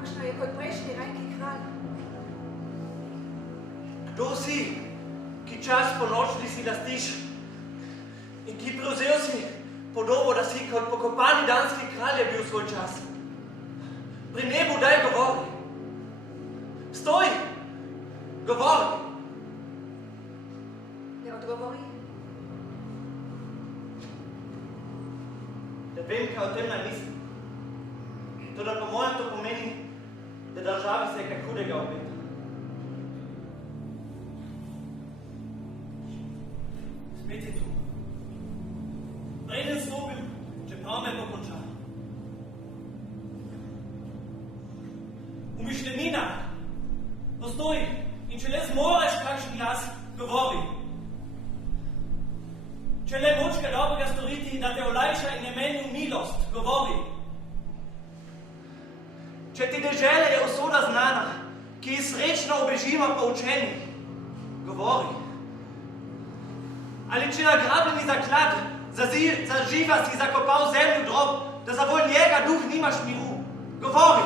takšna je kot prejšnji rajki kralj. Kdo si, ki čas po nočni si lastiš in ki prevzel si podobo, da si kot pokopani danski kralj je bil svoj čas? Pri nebu daj govori. Stoj! Govori! Ne odgovori. Da vem, kaj o tem naj mislim. Toda po mojem to pomeni, da državi se kaj hudega obeta. Spet je tu. Preden stopim, čeprav me pokonča. Umišljenina, postoj in če le zmoreš kakšen glas, govori. Če le moč kaj dobrega storiti, da te olajša in je meni v milost, govori. Če ti dežele je usoda znana, ki ji srečno obežima po učenju, govori. Ali če nagrabljeni zaklad za živa si zakopal zemlju drob, da za volj njega duh nimaš miru, govori.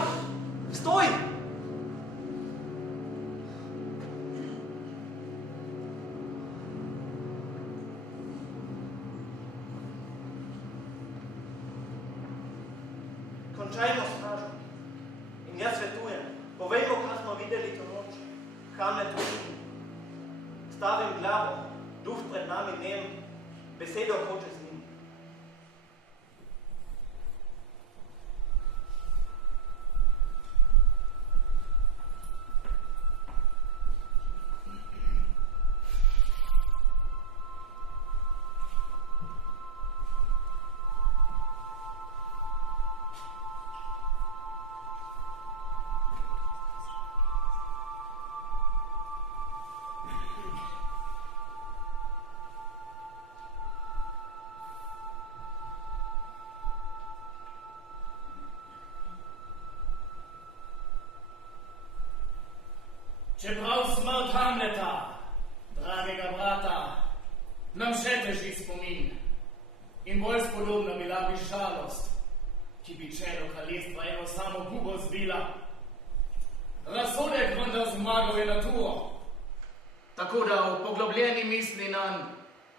Stoj! Končajmo stražo. In jaz svetujem, povejmo, kaj smo videli to noč. Hamlet učini. Stavim glavo, duh pred nami nem, besedo hoče z njim. Čeprav smrt Hamleta, dragega brata, nam še teži spomin in bolj spodobna bila bi žalost, ki bi čelo kraljestva eno samo gubo zbila. Razsodek vendar zmagal je naturo, tako da v poglobljeni misli nanj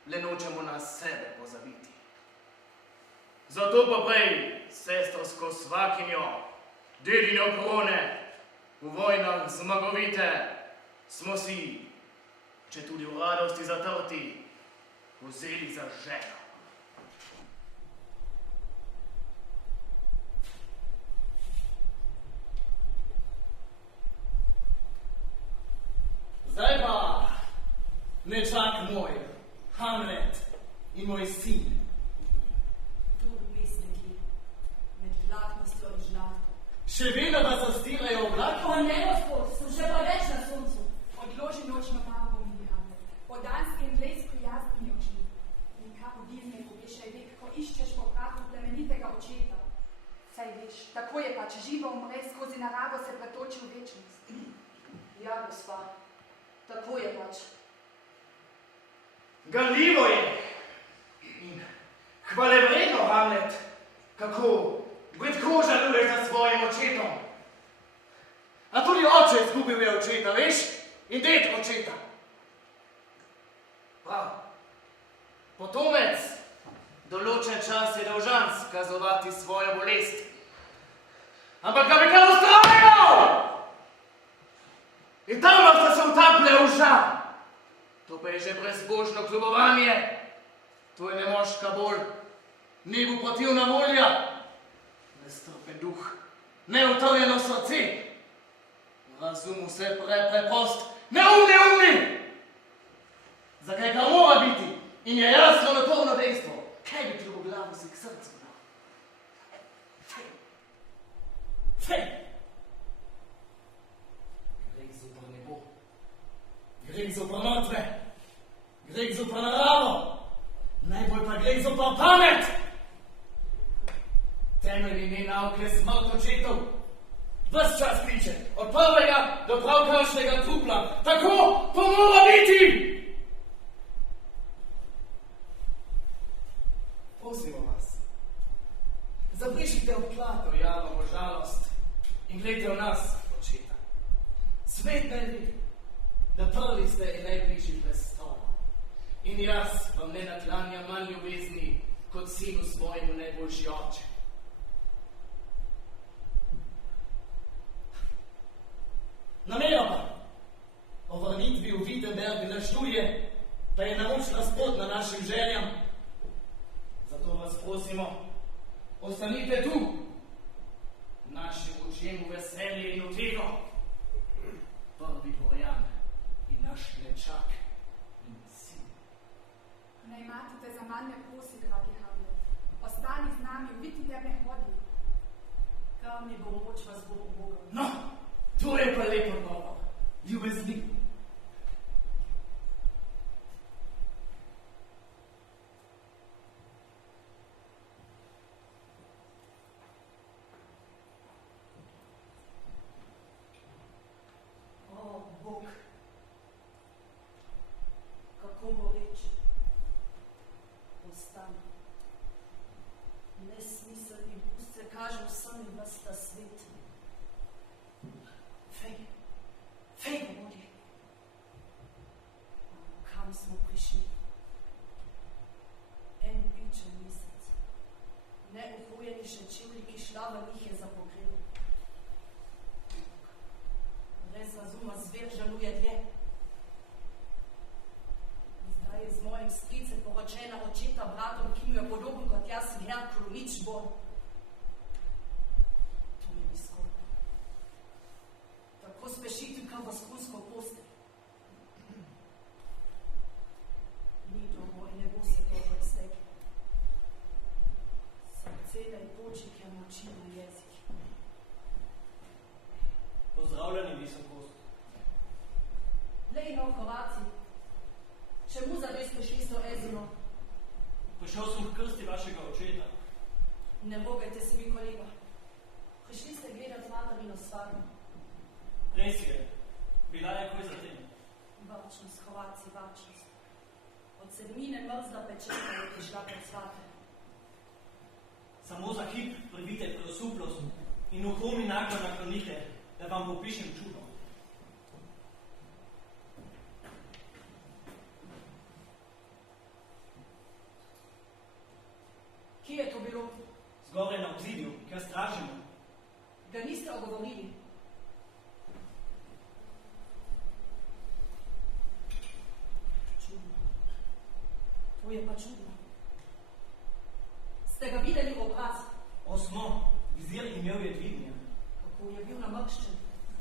le nočemo na sebe pozabiti. Zato pa prej sestrsko svakinjo, dedinjo krone, v vojnah zmagovite, smo si, če tudi v radosti zatrti, vzeli za ženo. Zdaj pa, nečak moj, Hamlet in moj sin. Tu v pesniki, med žlahtnostjo in žlahto. Še vedno da zastirajo oblak? O ne, gospod, sem še pa več na soncu. Odloži nočno barvo mi, Hamlet. Po danski in blejsko jasni oči. Nikako divne povešaj vek, ko iščeš po prahu plemenitega očeta. Saj veš, tako je pač, živo umre, skozi naravo se pretoči v večnost. Ja, gospa, tako je pač. Ganljivo je in hvalevredno, Hamlet, kako bridko žaluješ za svojim očetom. A tudi oče izgubil je očeta, veš? In ded očeta. Prav. Potomec določen čas je dolžan skazovati svojo bolest. Ampak ga bi kar ustrajal! In tam sta se utaplja v žal. To pa je že brezbožno kljubovanje. To je nemoška bolj, nebu protivna volja. Nestrpen duh, neutrjeno srce, razum vse preprost, neumni! Zakaj ga mora biti in je jasno notorno dejstvo, kaj bi kljuboglavo si k srcu dal? Fej! Greh zopr nebo, greh zopr mrtve, greh zopr naravo, najbolj pa greh zopr pamet! Temeljni njen avkle smrt očetov. Ves čas kliče, od prvega do pravkaršnega trupla. Tako to mora biti! Prosimo vas, zabrišite obklato javno žalost in plete v nas, očeta. Svet ne ve, da prvi ste in najbližji prestol. In jaz vam ne naklanjam manj ljubezni, kot sinu svojemu najboljši oče. Namera pa, o vrnitvi v Wittenberg na študije, pa je namoč nasprotna našim željam. Zato vas prosimo, ostanite tu, našim očem v veselje in utego. Prvi dvorjan in naš nečak in sin. Ne imate za manj ne prosi, dragi Hamlet. Ostani z nami, v Wittenberg ne hodi. Kam mi bo moč vas bo Boga? No, to je pa lepo govor. Ljubezni. O, Bog, kako bo reči? Ostani. Nesmisel in pust se kaže vsem in vas ta svet. Fej vodi. Kam smo prišli? En pičen mesec. Neuhojeni še čevlji, ki šlava njih je za pogreb. Brez razuma zver žaluje dlje. Zdaj je z mojim stricem poročena očeta bratom, ki mu je podoben kot jaz in Herkulu, nič bolj. To je izkop. Tako spešiti, kam v skrunsko postelj. Ni dobro in ne bo se dobro steklo. Srce in poček je moči na jezik. Pozdravljeni, visokost. Lejno, Horaci, čemu zares prišli s to ezino? Prišel sem k krsti vašega očeta. Ne bogajte se mi, kolega. Prišli ste gledati materino stvarno. Res je, bila je koj za tem. Varčnost, Horaci, varčnost. Od sedmine mrzda pečeta je prišla pred svate. Samo za hip privite preosuplost in uho mi naglo naklonite, da vam popišem čudo. Kje je to bilo? Zgoraj na obzidju, kjer stražimo. Ga niste ogovorili? Čudno. To je pa čudno. Ste ga videli obraz? Osmo, vizir imel je dvignjen. Kako je bil namrščen?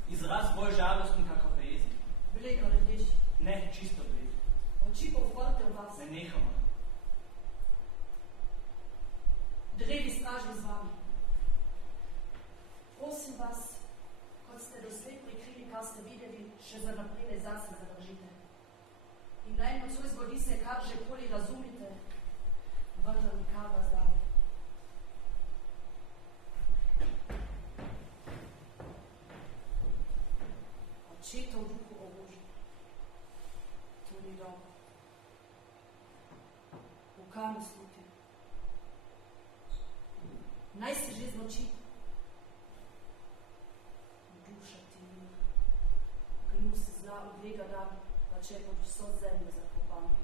Izraz bolj žalosten, kakor pa jezik. Bled ali rdeč? Ne, čisto bled. Oči pa uprte v vas. Ne nehamo. Drevi straži z vami. Prosim vas, kot ste doslej prikrili, kar ste videli, še za naprej ne zase zadržite. In naj nocoj zgodi se, kar že koli razumite, vendar nikar vas dam. Očetov duhu oroži. To ni dobro. V kam sluti? Naj se že znoči. Duša ti mir. Gnus zla odlega dan, pa če pod vso zemljo zakopanje.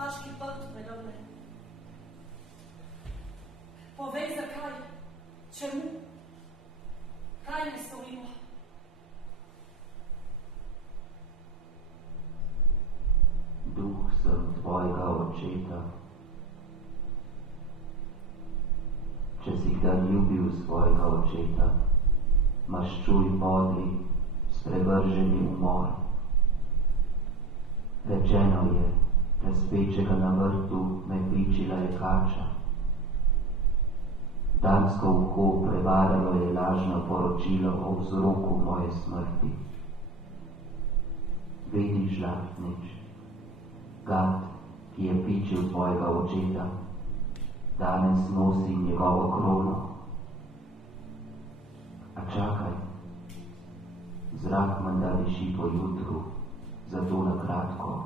spaški prt predobne. Povej, zakaj? Čemu? Kaj ne storimo? Duh sem tvojega očeta. Če si kdaj ljubil svojega očeta, maščuj podli, sprevrženi umor. Rečeno je, da spečega na vrtu me pičila je kača. Dansko uho prevaralo je lažno poročilo o vzroku moje smrti. Vedi, žlahtnič, gad, ki je pičil tvojega očeta, danes nosi njegovo krono. A čakaj, zrak menda diši po jutru, zato na kratko.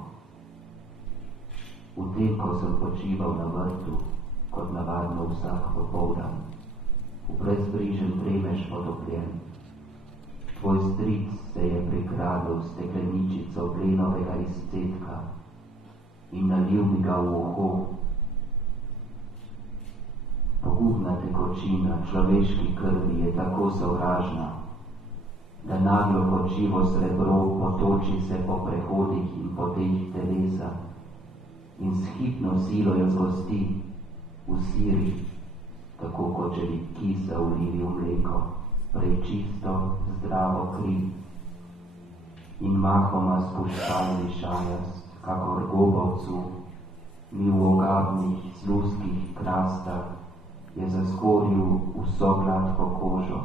V tem, ko sem počival na vrtu, kot navadno vsak popoldan, v brezbrižen premež potopljen, tvoj stric se je prikradel s stekleničico plenovega izcetka in nalil mi ga v uho. Pogubna tekočina človeški krvi je tako sovražna, da naglo kot živo srebro potoči se po prehodih in poteh telesa in s hipno silo jo zgosti, usiri, tako kot želi kisa vlivi v mleko, prečisto, zdravo kri in mahoma spuščalni šajast, kakor gobovcu, mi v ogabnih, sluskih krastah je zaskoril vso gladko kožo.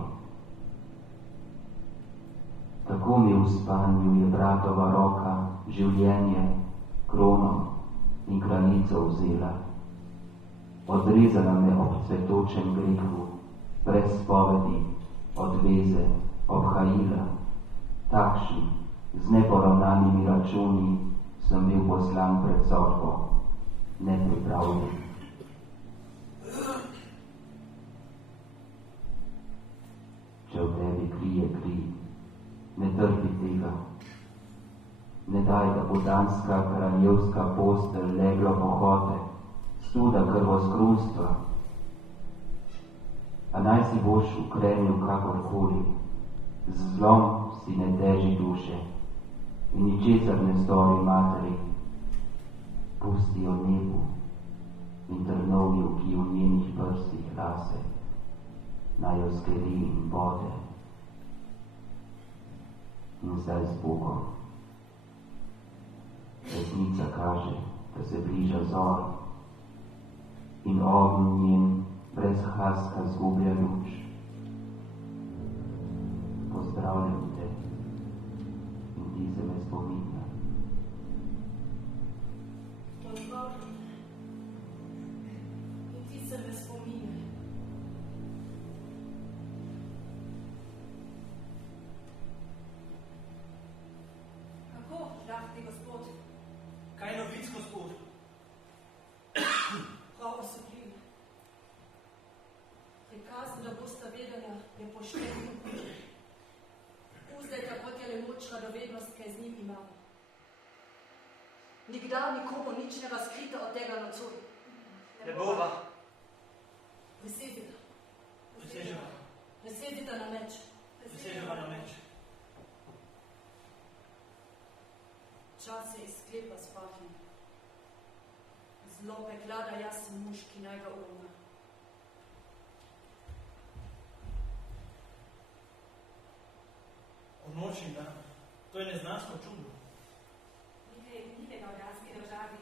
Tako mi v spanju je bratova roka življenje, krono in kraljico vzela. Odrezala me ob cvetočem grehu, brez spovedi, odveze, obhajila. Takšni, z neporavnanimi računi, sem bil poslan pred sodbo, nepripravljen. Če v tebi krije kri, ne trpi tega. Ne daj, da bo danska kraljevska postelj leglo pohote, studa krvoskrunstva. A naj si boš ukrenil kakorkoli, z zlom si ne teži duše in ničesar ne stori materi. Pusti jo nebu in trnovju, ki v njenih prsih rase, naj jo skledi in bode. In zdaj z Bogom. Resnica kaže, da se bliža zor in ogenj njen brez haska zgublja luč. Pozdravljam te in ti se me spominja. Pozdravljam te in ti se me spominja. Kako, žlahtni gospod? Kaj novic, gospod? Prav osupljiv. Prikaz, da boste vedela, je pošten. Uzdajte, kot je le moč radovednost, kaj z njim imamo. Nikdar nikomu nič ne razkrite od tega nocoj. Ne bova. Prisedite. Priseževa. Prisedite na meč. Priseževa na meč. Čas se izklepa s pahnim. Zlo peklada, jaz sem muž, ki naj ga urna. V noč in dan. To je neznansko čudo. Nekaj nitega v danski državi.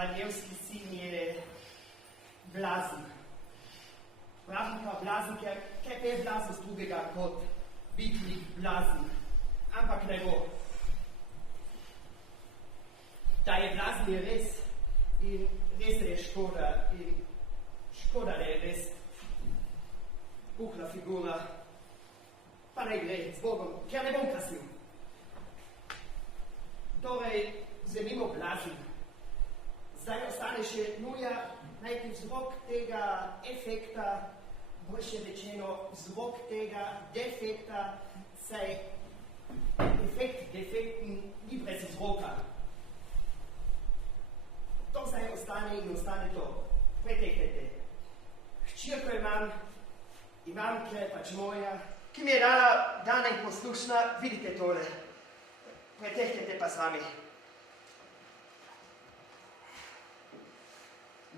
kraljevski sin je blazen. Pravim pa blazen, ker je blazen drugega kot biti blazen. Ampak ne bo. Da je blazen je res in res je škoda in škoda, da je res puhla figura. Pa ne gre z Bogom, ker ne bom kasnil. Torej, vzemimo blazen. Zdaj ostane še nuja najti vzrok tega efekta, boljše rečeno vzrok tega defekta, saj efekt defekten ni brez vzroka. To zdaj ostane in ostane to. Pretehtete. Hčerko imam pač moja, ki mi je dana in poslušna, vidite tole. Pretehtete pa sami.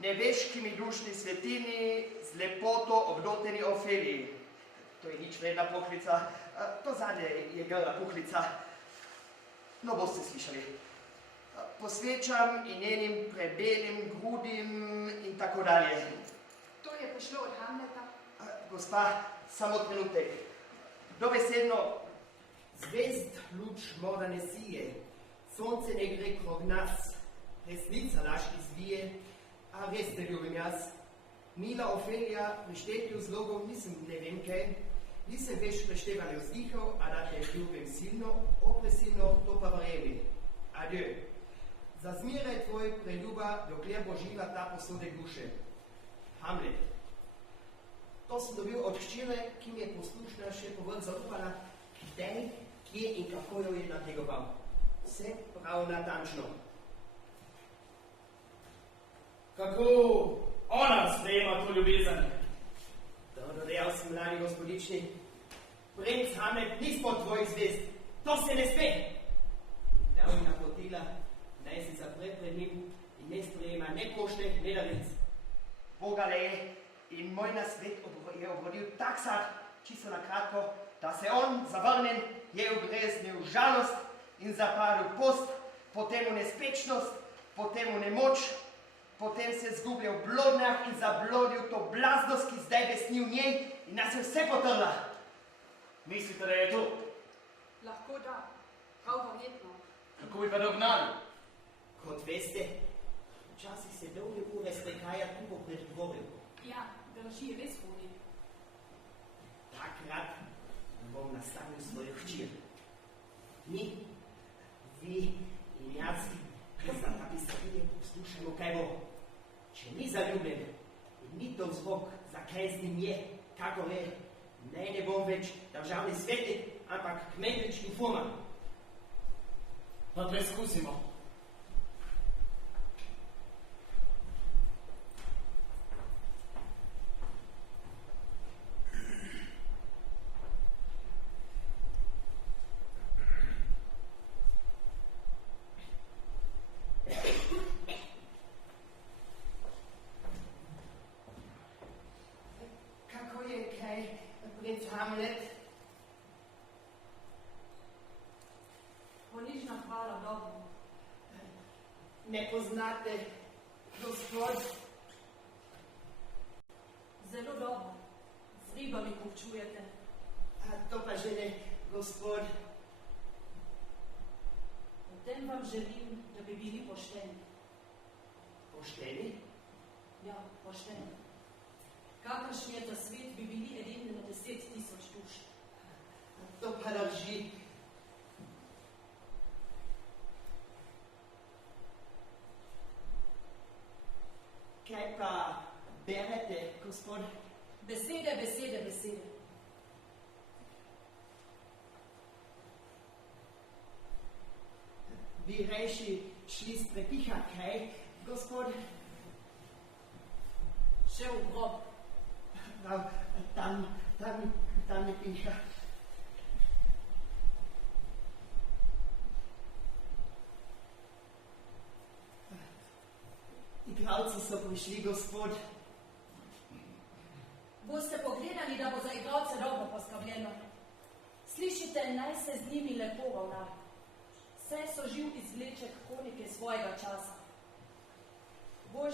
Nebeški mi dušni svetini z lepoto obdoteni Ofeliji. To je nič vredna puhlica, to zadnje je grla puhlica. No, boste slišali. Posvečam in njenim prebelim grudim in tako dalje. To je prišlo od Hamleta. Gospa, samo trenutek. Dobesedno, zvezd luč moda ne sije, sonce ne gre krog nas, resnica laž izvije, a res te ljubim jaz. Mila Ofelija, pri štetju zlogov nisem ne vem kaj, nisem več preštevanje vzdihov, a da te ljubim silno, opresilno, to pa verjemi. Adieu. Za zmeraj tvoj preljuba, dokler bo živa ta posodek duše. Hamlet. To sem dobil od hčere, ki mi je poslušna še povrh zaupala, kdaj, kje in kako jo je nategoval. Vse prav natančno. Kako ona sprejema to ljubezen? Dobro, dejal sem mladi gospodični. Princ Hamlet ni spod tvojih zvezd. To se ne sme. In dal mi napotila, naj se zapre pred njim in ne sprejema ne pošte, ne davic. Boga le je in moj nasvet je obrodil tak sad, čisto na kratko, da se on, zavrnen, je ugreznil žalost in zapadil post, potem v nespečnost, potem v nemoč, potem se zgubil v blodnjah in zablodil to blaznost, ki zdaj besni v njej in nas je vse potrla. Mislite, da je to? Lahko da, prav verjetno. Kako bi pa dognali? Kot veste, včasih se dolge ure sprekaja kupo pred dvorem. Ja, drži res hodi. Takrat bom nastavil svojo hčer. Mi, vi in jaz, za napisanje poslušamo, kaj bo. Če ni zaljubljen in ni to vzrok, zakaj z njim je, kako je, ne bom več državni svetnik, ampak kmetič in furman. Pa preizkusimo. Hamlet. Hvaležna hvala, dobro. Ne poznate, gospod? Zelo dobro. Z ribami kupčujete. To pa že ne, gospod. Potem vam želim, da bi bili pošteni. Pošteni? Ja, pošteni. Kakršni je ta svet, bi bili edini na 10.000 duš. To pa drži. Kaj pa berete, gospod? Besede, besede, besede. Bi rejši šli s prepiha, kaj, gospod? Še v grob. Prav, tam je piha. Igralci so prišli, gospod. Boste pogledali, da bo za igralce dobro poskrbljeno. Slišite, naj se z njimi lepo ravna. Vse so živ izvleček konike svojega časa.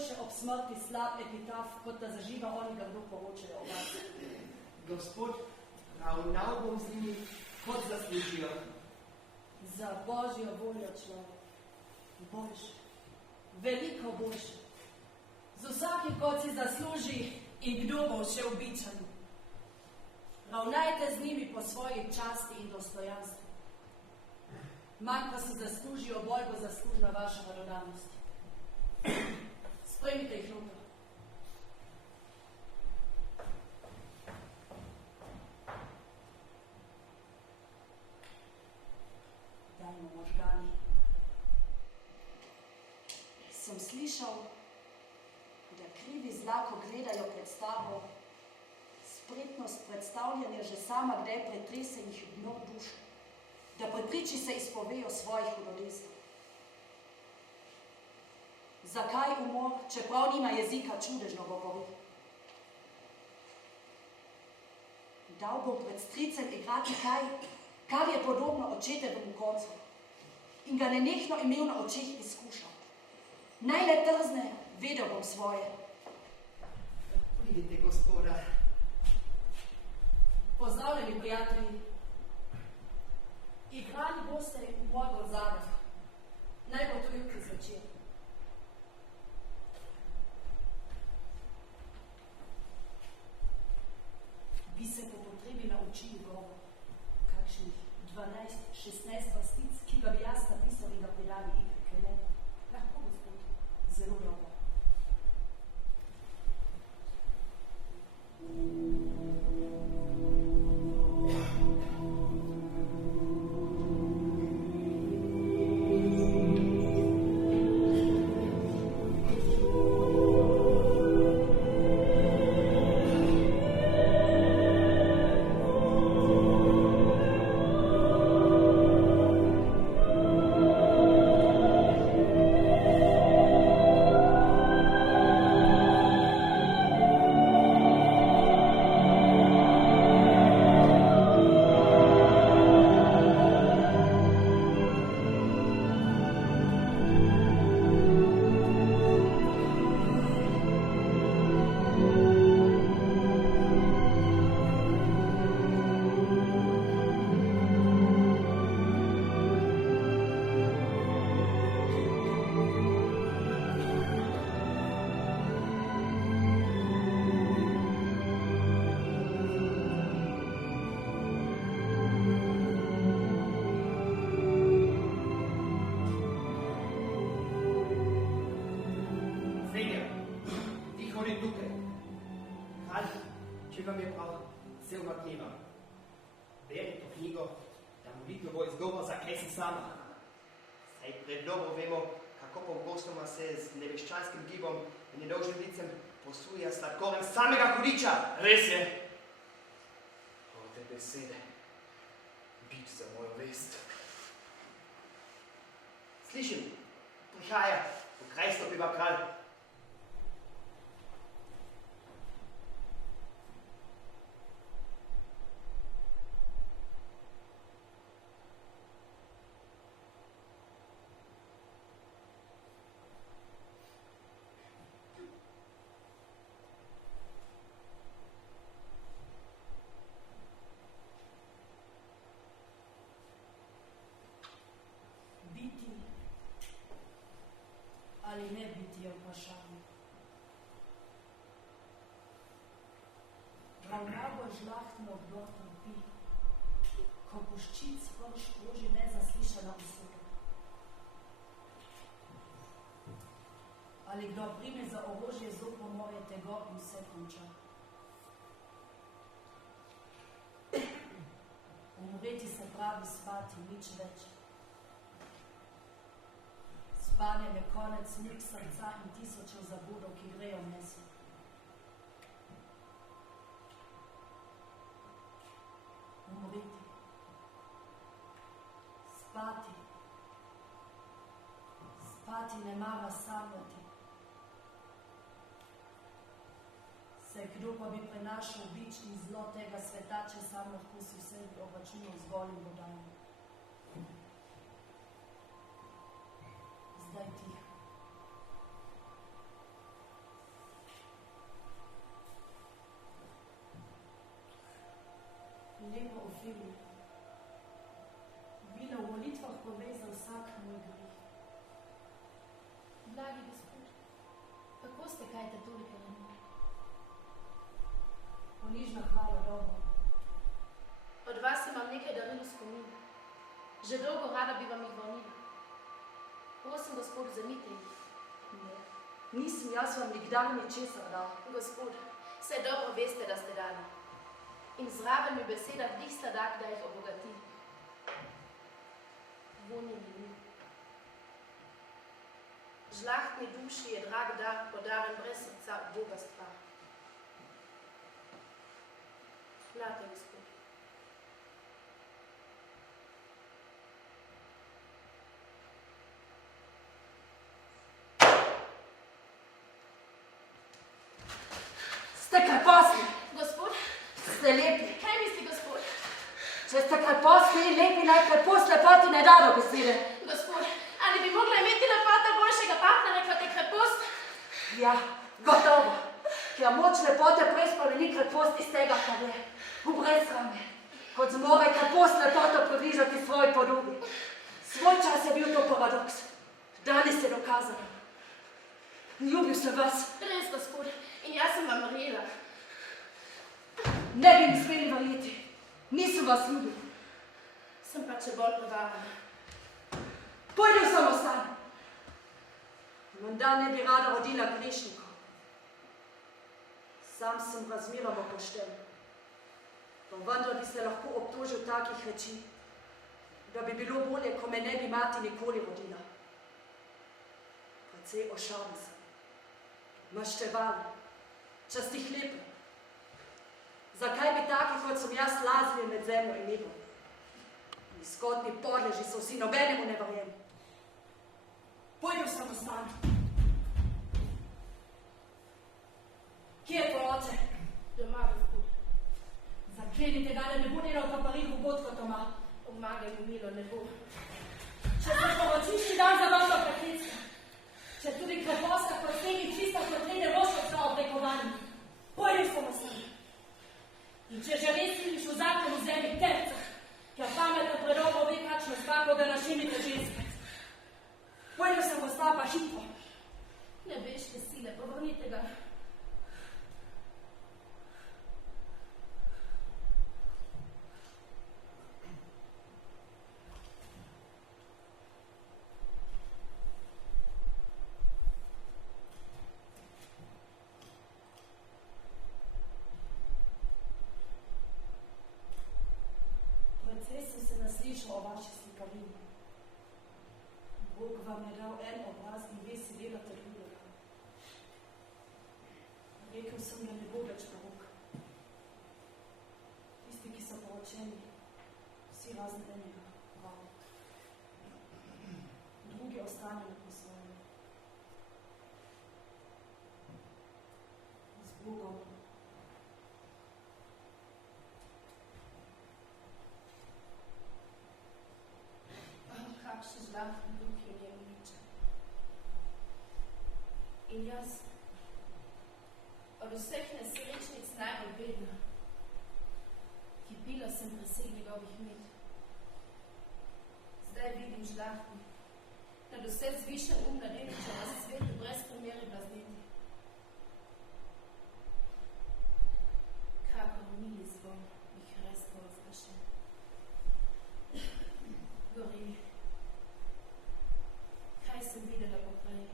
boljše ob smrti slab epitaf, kot da zaživa onega, kdo poročajo o vas. Gospod, ravnal bom z njimi, kot zaslužijo. Za Božjo voljo človek. Boljše. Veliko boljše. Z vsakim, kot si zasluži in kdo bo še običan. Ravnajte z njimi po svoji časti in dostojanstvu. Manj pa si zaslužijo, bolj bo zaslužna vaša radodarnost. Sprejmite jih noter. Dajmo možgani. Sem slišal, da krivi zlako gledajo predstavo, spretnost predstavljanja že sama kdaj pretrese jih dno dušo, da pri priči se izpovejo svojih hudodejstev. Zakaj umor, čeprav nima jezika, čudežno govori? Dal bom pred stricem igrati kaj, kar je podobno očetevemu koncu in ga nenehno imel na očeh izkušal. Naj le trzne, vedel bom svoje. Vidite, gospoda. Pozdravljeni, prijatelji. Igrali boste v moj Gonzaga. Naj bo to jutri zvečer. Bi se po potrebi naučili govor, kakšnih 12-16 vrstic, ki ga bi jaz napisal in ga predali igri, kaj ne? Lahko, gospod, zelo dobro. Res je. Ode besede. Bič za mojo vest. Slišim, prihaja, v kraj stopiva kralj. Ali ne biti je vprašanje. Ravnal bo žlahtno odbor trpi, ko puščic vrš kroži nezaslišana usoda. Ali kdo prime za orožje zopo moje tego in vse konča. Umreti se pravi spati, nič več. Spanje je konec muk srca in tisočev zabudov, ki grejo v meso. Umreti. Spati. Spati ne mara sanjati. Se kdo pa bi prenašal bič in zlo tega sveta, če sam lahko si vse obračunal z golim vodanjem. Zdaj tiho. ste kaj te toliko ranili? Ponižna hvala, dobro. Od vas imam nekaj daril v spomin. Že dolgo rada bi vam jih vrnila. Prosim, gospod, vzemite jih. Ne, nisem jaz vam nikdar ničesar dal. Gospod, saj dobro veste, da ste dali. In zraven mi beseda vdih sta dak, da jih obogati. Vonjeni mi. Žlahtni duši je drag dar, podaren brez srca Boga stvar. Late, gospod. Ste krepostni, Gospod, ste lepi. kaj misli gospod? Če ste krepostni in lepi, naj krepost lepoti ne da do besede. Gospod, ali bi mogla imeti lepota boljšega partnera, kot je krepost? Ja, gotovo. Ker moč lepote prej spremeni krepost iz tega, kar je. V brezrame. Kot zmore krepost lepoto približati svoji podobi. Svoj čas je bil to paradoks. Danes je dokazano. Ljubil sem vas. Res, gospod, in jaz sem vam verjela. Ne bi mi smeli verjeti. Nisem vas ljubil. Sem pa če bolj prevarana. Pojdi v samostan. Menda ne bi rada rodila grešnikov. Sam sem razmeroma pošten. Pa vendar bi se lahko obtožil takih reči, da bi bilo bolje, ko me ne bi mati nikoli rodila. Precej ošali sem. Maštevali. Častih lepo. Zakaj bi taki, kot sem jaz, lazili med zemljo in nebom? Izkotni podleži so vsi, nobenemu ne verjeli. Pojdi v samostan. Kje je tvoj oče? Doma, gospod. Zaklenite ga, da ne bo delal v Parihu god kot doma. Pomagaj mu milo, ne bo. Če se poročiš, ti dan za dobro preklica. Če tudi kreposta kot temi čista kot ne boš ostao prekovani. Pojdi v samostan. In če že res vidiš v zakon vzemi terca, ker pametno predolgo ve, kakšno spako ga našinite ženske. Pojdi v samostan pa hitro. Ne bežte sile, povrnite ga. O vaši slikarini. Bog vam je dal en obraz in ve si delate drugega. Rekel sem, da ne bo več porok. Tisti, ki so poročeni, vsi razen enega, prav. Drugi ostanejo po svojem. Z Bogom. Kakšen žlahtni duh je v njemu ničen. In jaz, od vseh nesrečnic najbolj bedna, kipila sem preseg njegovih med. Zdaj vidim žlahtni, nad vse zvišen mladeniča na svetu brez primere blazneti. Kakor mili zvon jih rezko razgašen. Gori. Kaj sem videla poprej?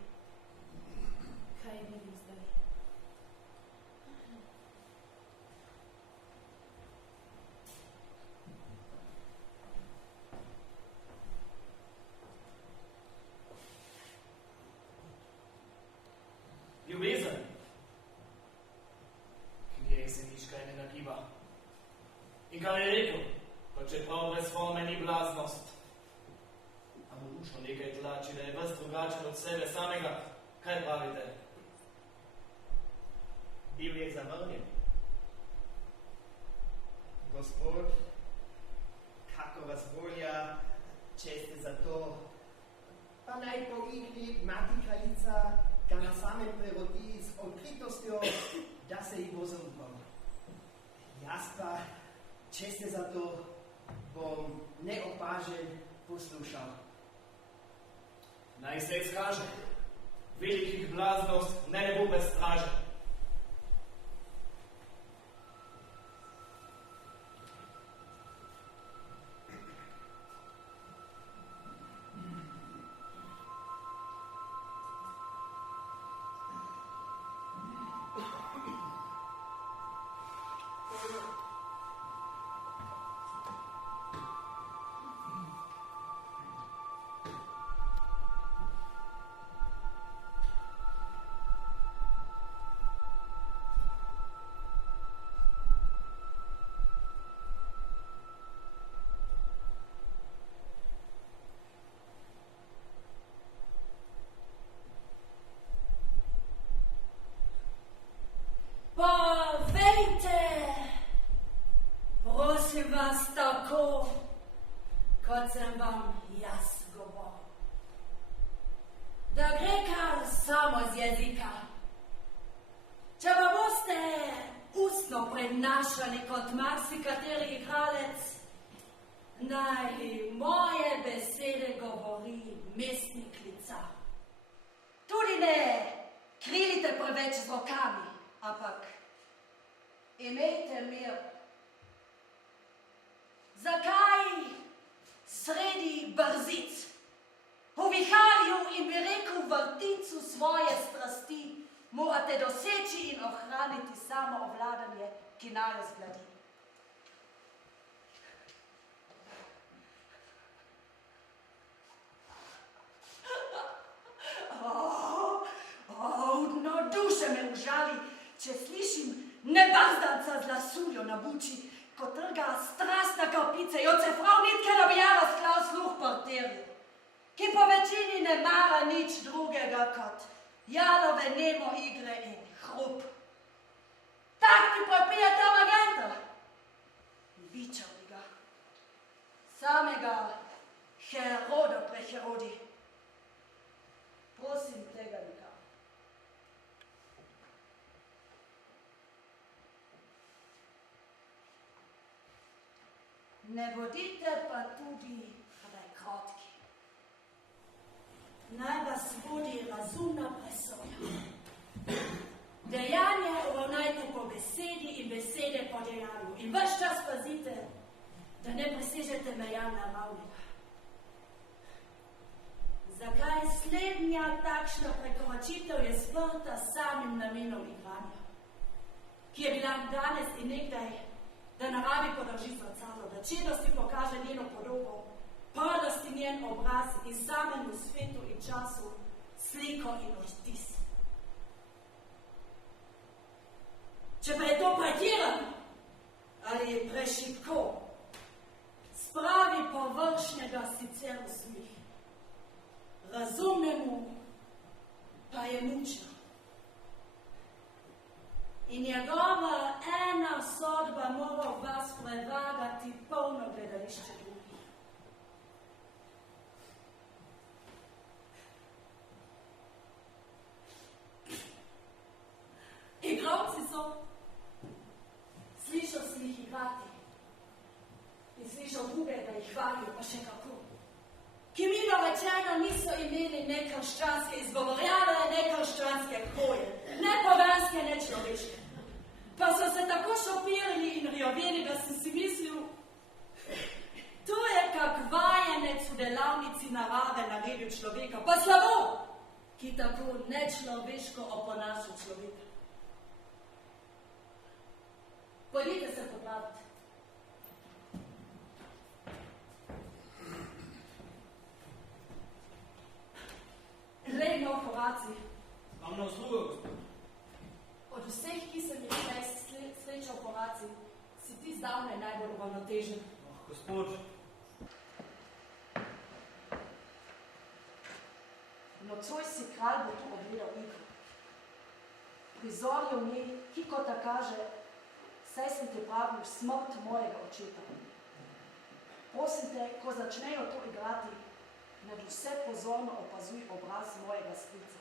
Kaj vidim zdaj? Ljubezen. Kje se niška ne nagiba. In kaj je rekel? Pa čeprav brez forme ni blaznost. A mu dušo nekaj tlači, da je ves drugačen od sebe samega. Kaj pravite? Bil je zavrnjen. Gospod, kako vas volja, če ste za to, pa naj poigni mati kraljica, ga na samem prerodi z odkritostjo, da se ji bo zaupal. Jaz pa, če ste za to, bom neopažen poslušal. Naj se izkaže. Velikih blaznosti praznost ne bo bez straže. Prosim vas tako, kot sem vam jaz govoril. Da gre kar samo z jezika. Če pa boste ustno prenašali kot marsikateri igralec, naj moje besede govori mestni klicar. Tudi ne krilite preveč z rokami, ampak imejte mir. Zakaj sredi brzic, v viharju in bi rekel vrtincu svoje strasti, morate doseči in ohraniti samo obvladanje, ki naju zgladi? No, duše me užali, če slišim nebazdanca z lasuljo na buči, ko trga strastna kapice, jo cefrav nitke nabijava sklav sluh parterju, ki po večini ne mara nič drugega kot jalove nemo igre in hrup. Tak ti propije ta magenta. Bičali ga. Samega Heroda preherodi. Prosim tega nikam. Ne bodite pa tudi prekrotki. Naj vas vodi razumna presoja. Dejanje uravnajte po besedi in besede po dejanju. In ves čas pazite, da ne presežete meja naravnega. Zakaj slednja takšna prekoračitev je sprta samim namenom igranja, ki je bila danes in nekdaj, da naravi podrži zrcalo, da čednosti pokaže njeno podobo, prodosti njen obraz in samemu svetu in času sliko in odtis. Če pa je to pretirano ali prešibko, spravi površnega sicer v smih, razumnemu pa je mučno. In njegova ena sodba mora vas prevagati polno gledališče drugih. Igravci so, slišal si jih igrati in slišal druge, da jih hvalijo, pa še kako. Ki milo rečeno niso imeli ne krščanske izgovorjave, ne krščanske hoje, ne poganske, ne človeške. Pa so se tako šopirali in rjoveli, da sem si mislil, to je kak vajenec v delavnici narave naredil človeka, pa slabo, ki tako nečloveško oponaša človeka. Pojdite se popraviti. Redno v Horaci. Vam na uslugo, gospod. Od vseh, ki sem jih srečal v Horaci, si ti zdavnaj najbolj uravnotežen. Gospod. Nocoj si kralj bo tu ogledal igro. Prizor je v njej, ki kot ta kaže, saj sem ti pravil smrt mojega očeta. Prosim te, ko začnejo to igrati, naj vse pozorno opazuj obraz mojega strica.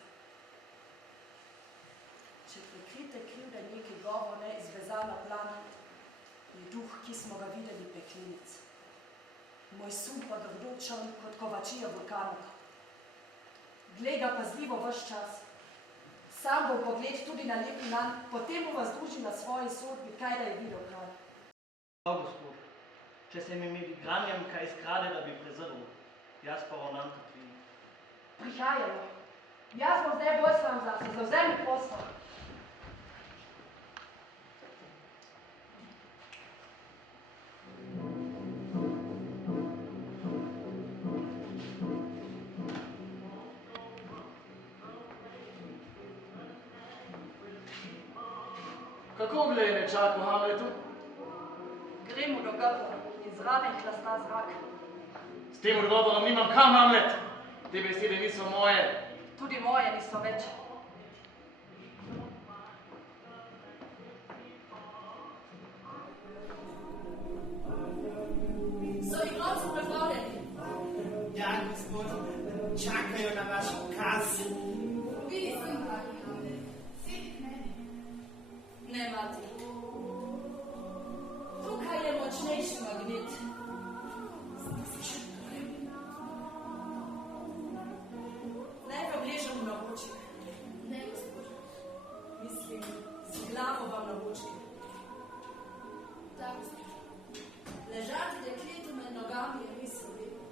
Če prekrite krivde neki govor ne izveza na plan, je duh, ki smo ga videli peklinic. Moj sum pa grdočan kot kovačija vulkanov. Glej ga pazljivo ves čas. Sam bo pogled tudi na lepi dan, potem bo vas združil na svoji sodbi, kaj da je videl kralj. Gospod, če se mi med igranjem kaj skrade, da bi prezrl, jaz pa ravnam tatvini. Prihajajo. Jaz bom zdaj bolj sam zase, zavzem mi posel. Kako glede nečak v Hamletu? Gremo do govora in zraven hlasna zrak. S tem odgovorom nimam kam, Hamlet. Te besede niso moje. Tudi moje niso več. So igralci pripravljeni? Ja, gospod, čakajo na vaš ukaz. Vidi sem, dragi Hamlet. Sedi k meni. Ne, mati. Tukaj je močnejši magnet. Naj ga vležem v naročje. Ne, gospod. Mislim, z glavo vam naročje. Da, gospod. Ležati dekletu med nogami je res lepo.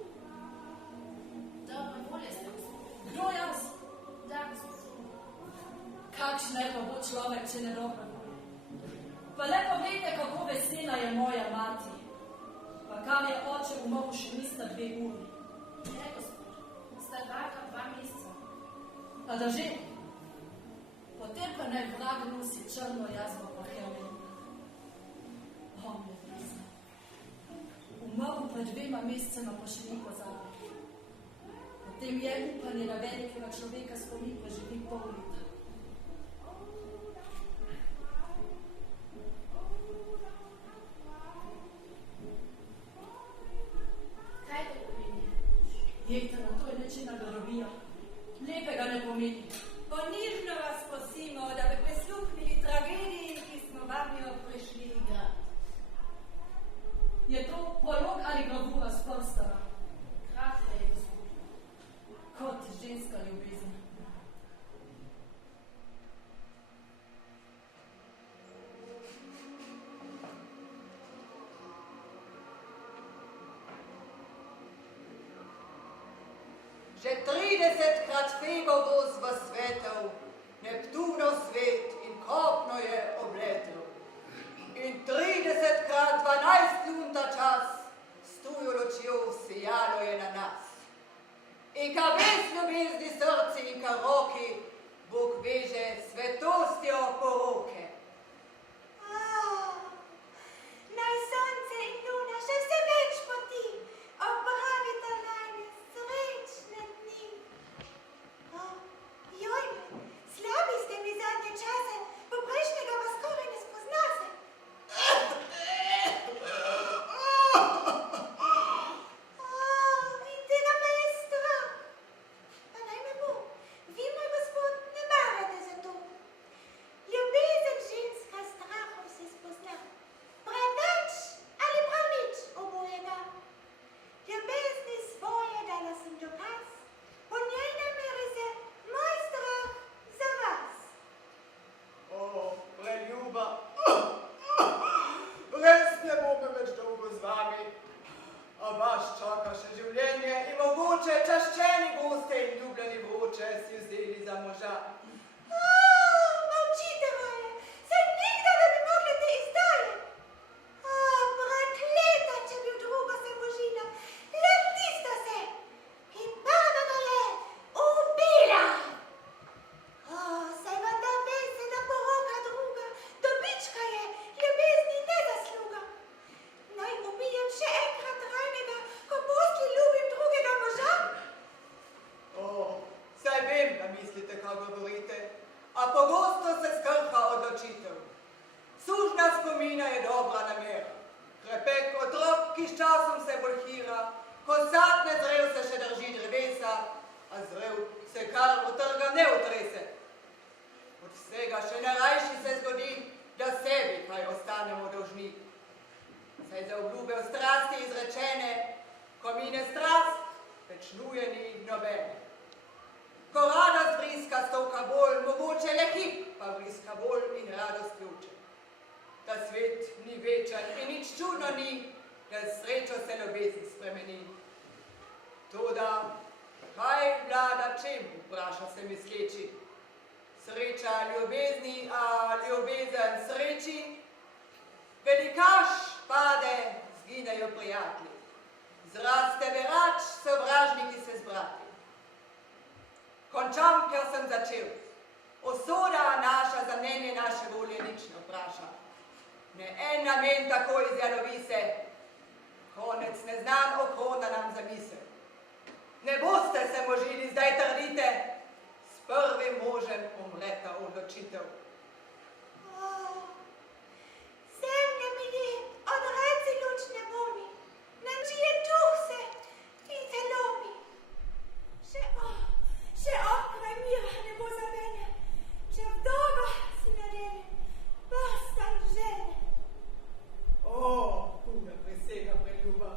Dobro, volje ste, gospod. Kdo jaz? Da, gospod. Kakšen naj pa bo človek, če ne dobro volje? Pa le povejte, kako vesela je moja mati. Pa kam je oče umrl, še nista 2 uri. Ne, gospod. Sta 2 meseca. A da že? Potem pa naj vrag nosi črno jazvo pa hemen. Hamlet nisem. Umrl pred 2 mesecema pa še ni pozabil. Potem je upanje na velikega človeka spomin pa živi pol leta. Kaj to pomeni? Jejte, na to je nečena garobija. Lepega ne pomeni. Ponižno vas prosimo, da bi prisluhnili tragediji, ki smo vam jo prišli igrati. Je to prolog ali gravura s prstava? Kratka je, gospod. Kot ženska ljubezen. Že 30-krat Febo voz v svetel, Neptunov svet in kopno je obletel. In 30-krat 12 lunta čas, stujo lučjo sijalo je na nas. In ka ves ljubezni srci in ka roki, Bog veže svetostjo poroke. Naj sonce in luna še vse več poti opravita najne srečne dni. Joj, slabi ste mi zadnje čase, po prejšnjega vas skoraj ne spozna se. In tega me je strah. Pa naj me bo, vi, moj gospod, ne marate za to. Ljubezen ženska strahov se spozna. Preveč ali prav nič obojega. Ljubezni svoje dala sem dokaz, po njej nameri se moj strah za vas. O, preljuba, res ne bo me več dolgo z vami, a vas čaka še življenje in mogoče čaščeni boste in ljubljeni vroče si vzeli za moža. Molčite moje, saj nikdar ne bi mogli te izdaje. Prekleta, če bi v drugo se možila, le tista se, ki prva ga je ubila. Saj vam da veste, da poroka druga, dobička je, ljubezni ne zasluga. Naj ubijem še enkrat rajnega, ko posli ljubim drugega moža? O, saj vem, da mislite, kaj govorite, a pogosto se skrha odločitev. Sužnja spomina je dobra namera. Krepek otrok, ki s časom se bolj hira, ko sad nezrel se še drži drevesa, a zrel se kar utrga ne utrese. Od vsega še najrajši se zgodi, da sebi kaj ostanemo dolžni. Saj za obljube o strasti izrečene, ko mine strast, več nuje ni nobene. ko radost vriska stovka bolj, mogoče le hip pa vriska bolj in radost joče. Da svet ni večen in nič čudno ni, da srečo se ljubezen spremeni. Toda, kaj vlada čemu, vpraša se misleči? Sreča ljubezni, a ljubezen sreči? Velikaš pade, zginejo prijatelji. Zraste verač, sovražniki se zbrati. Končam, ker sem začel. Osoda naša za mnenje naše volje nič ne vpraša. Ne en namen tako izjalovi se, konec neznan okrona nam zamisel. Ne boste se možili, zdaj trdite, s prvim možem umreta odločitev. Zemlja mi je, odreci lučne voni, načije duh se in telo mi. Še okraj mira ne bo za mene, če vdova si nadene, bastan žene. O, huda presega preljuba.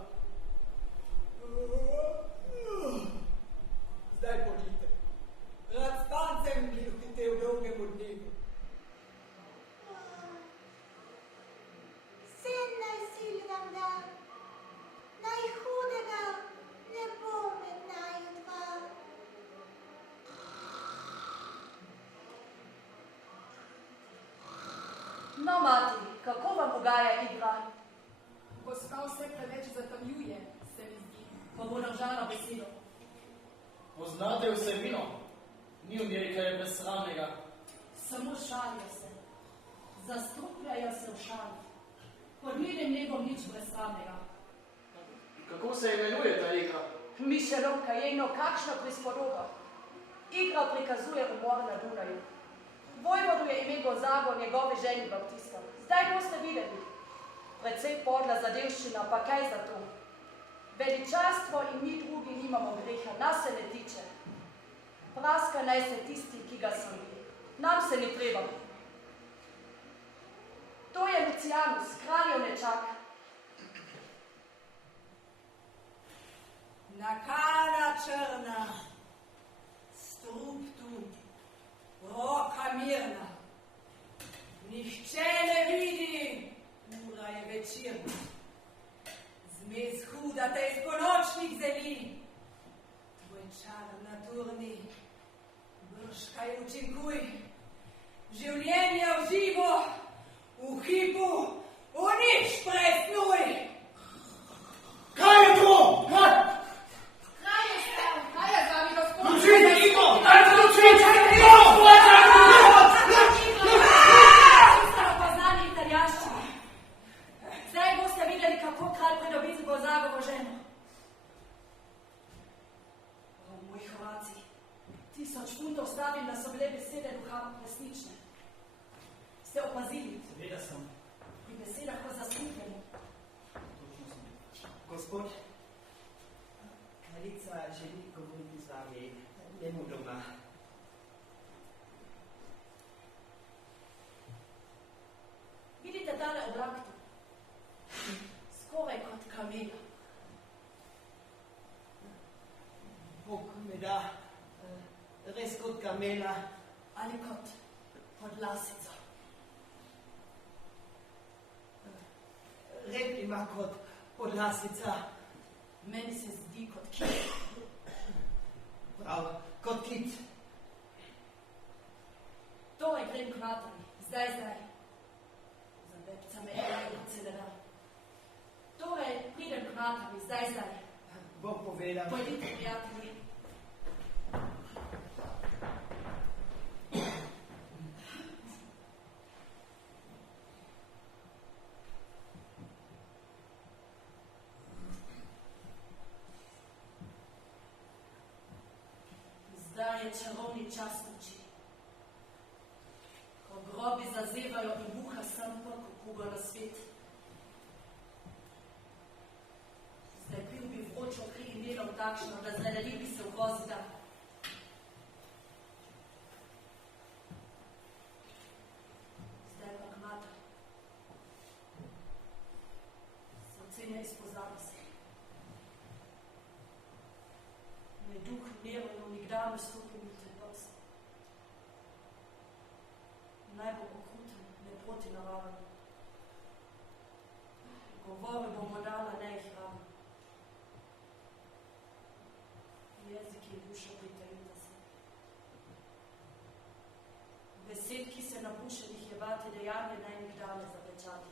Zdaj pojdite. Rad s pancem bi hitel dolgemu dnevu. Sen naj sil vam da, najhudega ne bo med naju dva. No, mati, kako vam ugaja igra? Gospa vse preveč zatamljuje, se mi zdi. Pa bo držala besedo. Poznate vsebino? Ni v njej kaj brezsramnega. Samo šalijo se. Zastrupljajo se v šali. Pod milim nebom nič brezsramnega. Kako se imenuje ta igra? Mišelovka je eno kakšna prispodoba. Igra prikazuje umor na Dunaju. Vojvodu je ime Gonzago, njegove ženi Baptista. Zdaj boste videli. Precej podla zadevščina, pa kaj za to? Veličastvo in mi drugi nimamo greha, nas se ne tiče. Praska naj se tisti, ki ga sami. Nam se ni treba. To je Lucianus, kraljev nečak. Nakana črna, strup tu, roka mirna. Nihče ne vidi, ura je večerna. Zmes huda te iz ponočnih zelin. Tvoj čar naturni, brškaj učinkuj. Življenje v živo, v hipu, v nič presnuj. Kaj je to? Kaj je stav? Kaj je z vami, gospod? Lučite, Igo! Poznani italijanščini. Zdaj boste videli, kako kralj pridobi z Gonzagovo ženo. O, moj Hrvaci, 1000 funtov stavim, da so bile besede duha resnične. Ste opazili? Seveda sem. Pri besedah ko zastrupljeni. Gospod, kraljica želi govoriti z vami nemudoma. Vidite tale oblak tu? Skoraj kot kamela. Bog me da, res kot kamela. Ali kot podlasica. Rep ima kot podlasica. Meni se zdi kot kit. Prav, kot kit. Torej grem k materi, zdaj. Za bebca me je kot se da. Torej pridem k materi, zdaj. Bog povedal. Pojdite, prijatelji. Zdaj je čarovni čas noči. Ko grobi zazevajo in buha sam prko kuga na svet. Zdaj pil bi vročo kri in delal takšno, da zredeli bi se v grozi dan. Zdaj pa k mater. Srce ne izpozavi se. Ne duh mirno nikdar ne stopi mi te. naj bo okruten, ne proti naraven. Govori bomo dala, ne jih raven. Jezik je duša, pritajite se. Besed, ki se napušenih je bati, dejanje naj njih dale zapečati.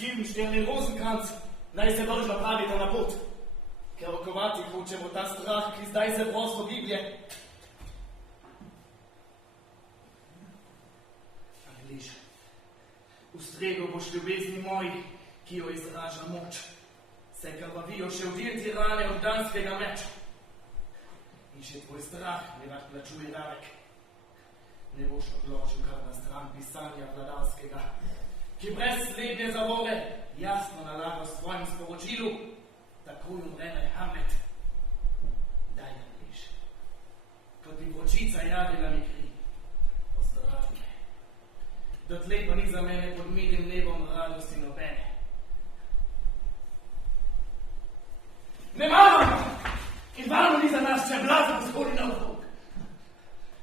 Kivim šterni Rosenkranz, naj se vrž napravite na pot, ker rokovati hočemo ta strah, ki zdaj se prosto giblje. Ali lež, ustregel boš ljubezni moji, ki jo izraža moč, se krvavijo še vdirti rane od danskega meča. In še tvoj strah mi rad plačuje davek. Ne boš odložil kar na stran pisanja vladarskega, ki brez slednje zavore jasno nalaga v svojem sporočilu, tako umre naj Hamlet. Daj nam lež, kot bi vročica javila mi kri, pozdravi me. Dotlej pa ni za mene pod milim nebom radosti nobene. Ne maram! In varno ni za nas, če je blaza gospodi na okrog.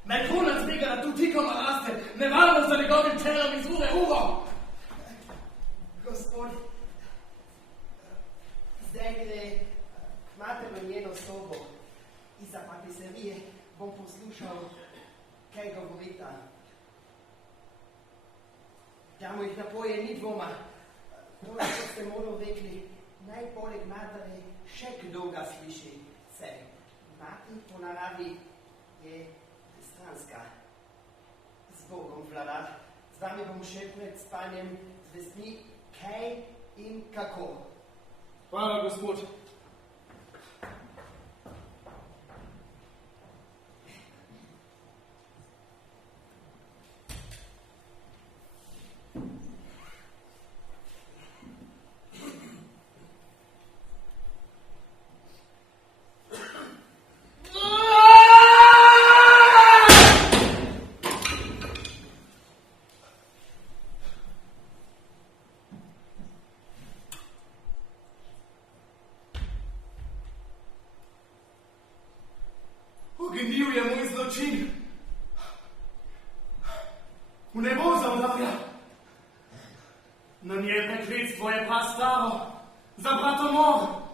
Naj konac tega, da tu tikoma raste, nevarno za njegovim telom iz ure uro. Gospod, zdaj gre k materno njeno sobo. Iza papiserije bom poslušal, kaj govorita. Damo jih napoje, ni dvoma. To, kot ste moral rekli, naj poleg matere še kdo ga sliši. Se, mati po naravi je stranska. Z Bogom, vladar. Z vami bom še pred spanjem zvesti, kaj in kako. Hvala, gospod. Gnil je moj zločin. V nebo zavlavlja. Na njej prekletstvo je pa staro, za bratomor.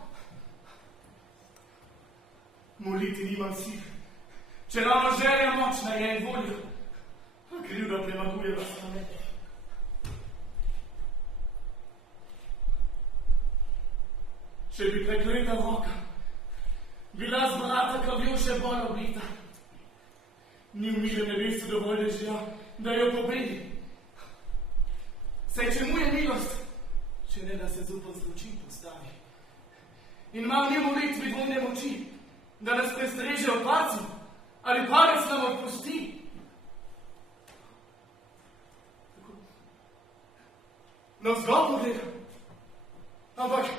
Moliti nimam sil, če ravno želja močna je in volja, a krivda premaguje vas na mene. Če bi prekleta roka bila z brata krvjo še bolj oblita. Ni v milem nebesu dovolj dežja, da jo pobedi. Saj čemu je milost, če ne da se zoper zločin postavi. In mam ni molitvi dvomne moči, da nas prestreže opaci ali padec nam odpusti. Navzgor pogledam, ampak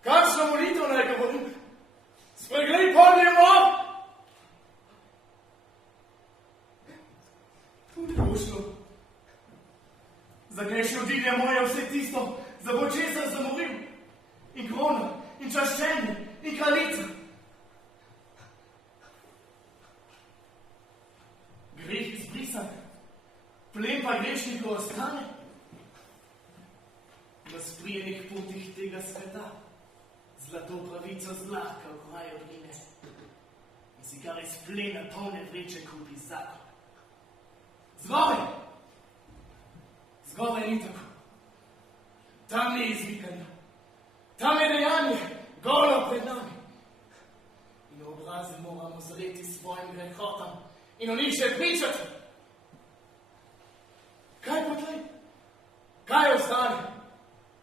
kakšno molitev naj govorim? Spreglej podnemo! To ne bo šlo. Zakaj še odilja moja vse tisto, za bo česar zamoril? In krona, in čaščenje, in kraljica. Greh izbrisan, plen pa grešnikov ostane. Na sprijenih potih tega sveta zlato pravico zlahka okrajo brine in si kar iz plena polne vreče kupi zakon. Zgoraj ni tako. Tam je izvikanje, tam je dejanje, golo pred nami. In obraze moramo zreti svojim grehotam in o njih še pričati. Kaj potlej? Kaj ostane?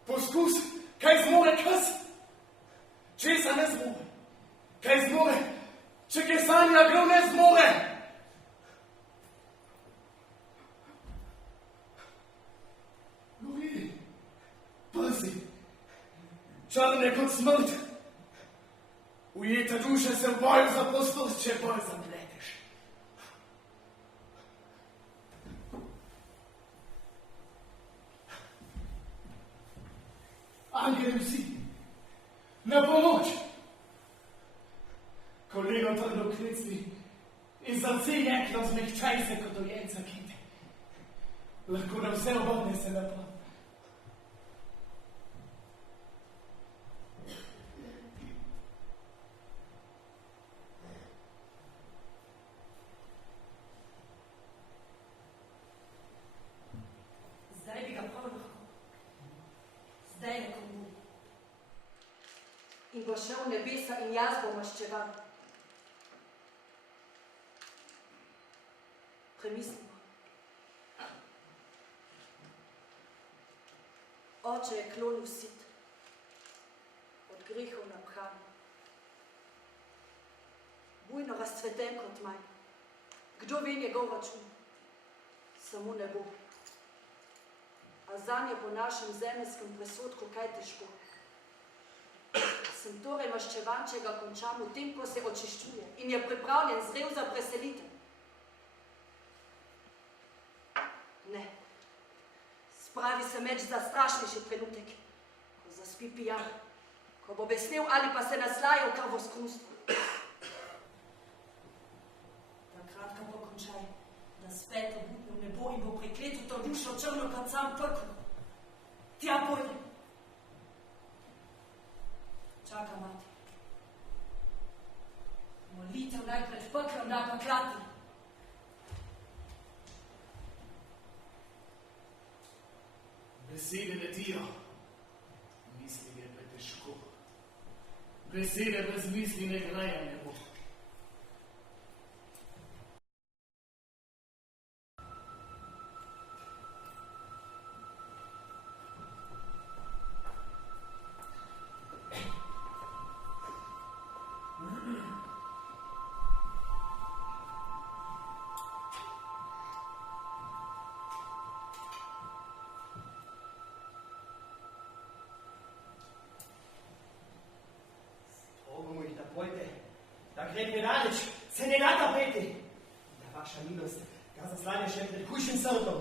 Poskus, kaj zmore kaz? Česa ne zmore? Kaj zmore Če kesanja kdo ne zmore. Luji, pazi, črne kot smrt. Ujeta duša se v boju za prostost, če boj zapleteš. Angeli vsi, na pomoč! Koleno trdo klicni in srce jeklo zmehčaj se kot dojenca kite. Lahko da vse obrne se naprav. Zdaj bi ga prav lahko. Zdaj nekomu. In bo šel v nebesa in jaz bo maščevan. Premislimo. Oče je klonil sit, od grehov naphan. Bujno razcveten kot maj. Kdo ve njegov račun? Samo nebo. A zanje po našem zemeljskem presodku kaj težko. Sem torej maščevan, če ga končam v tem, ko se očiščuje in je pripravljen zrel za preselitev. Ne. Spravi se meč za strašnejši trenutek, ko zaspi pijan, ko bo besnel ali pa se naslaja v krvoskrunstvo. Takrat ga bo končaj, da spet obutne v nebo in bo prekletil to dušo črno kot sam peklo. Tja pojde. Čaka mati. Molitev najprej v peklem da pa klati. Besede letijo, misli je pretežko. Besede brez misli ne grejo nebo. Da gre predaleč, se ne da tapeti. Da vaša milost ga zaslanja še pred hujšim srdom.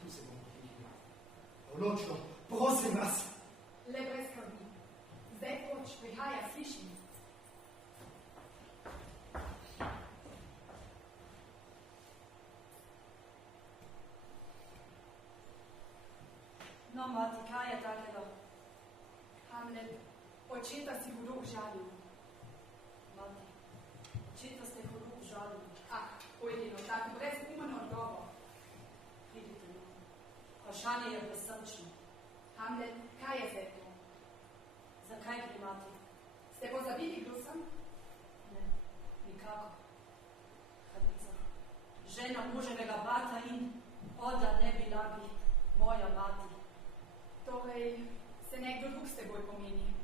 Tu se bom potihnil. Vločko, prosim vas. Le brez skrbi. Zdaj poč prihaja, slišim. No, mati, kaj je takega? Hamlet, očeta si hudo užalil. Mati, očeta ste hudo užalili. Ah, pojedino, tako brezumen odgovor. Pridite, no. Vprašanje je brezsrčno. Hamlet, kaj je zdaj to? Zakaj gre, mati? Ste pozabili, kdo sem? Ne, nikako. Hadica, žena moževega brata in Oda ne bila bi moja mati. Torej, se nekdo drug s teboj pomeni?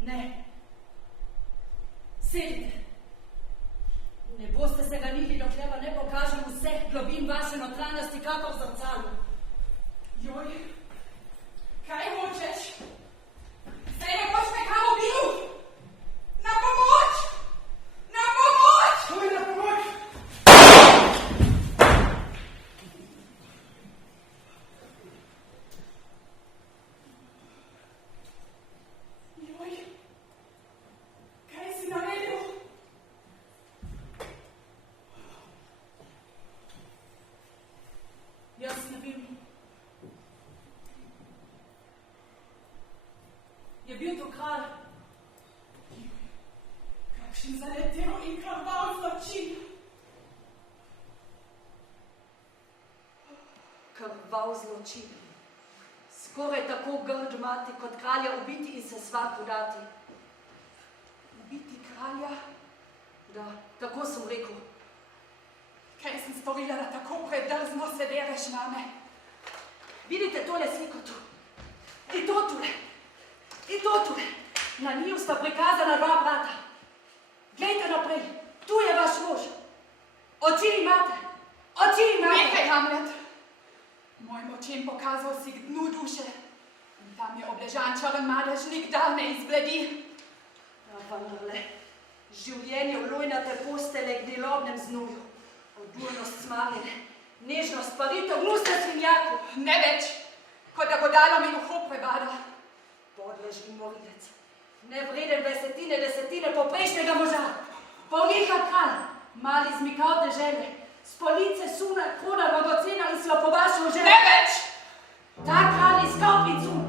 Ne. Sedite. Ne boste se ganili, dokler vam ne pokažem vseh globin vaše notranjosti, kakor v zrcalu. Joj, kaj hočeš? Zdaj ne boš me kam ubil? Na pomoč! Na pomoč! Kaj na pomoč? Joj, kaj si naredil? Jaz ne vem. Je bil to kralj. Kakšen zaletel in krvav zločin. Krvav zločin. Skoraj tako grd mati, kot kralja ubiti in se svatku dati. Ubiti kralja? Da, tako sem rekel. Kaj sem storila, da tako predrzno se dereš name? Vidite tole sliko tu? In to tule. In to tule. Na Na njiju sta prikazana dva brata. Glejte naprej, tu je vaš mož. Oči imate, oči imate. Nehaj, Hamlet. Mojim očem pokazal si k dnu duše. In tam je obležan črn madež, nikdar ne izbledi. Ja, pa narle. Življenje vlojnate postele k delovnem znoju. Odurnost smarjene, nežnost paritev, gnusne svinjaku. Ne več, kot da godalo mi uho prebada. Podlež in morilec. Nevreden desetine poprejšnjega moža. Polniha kralj, mali zmikal dežele. S police suna, krona, dragocena in slopovašo žele. Ne več! Ta kralj iskal picun.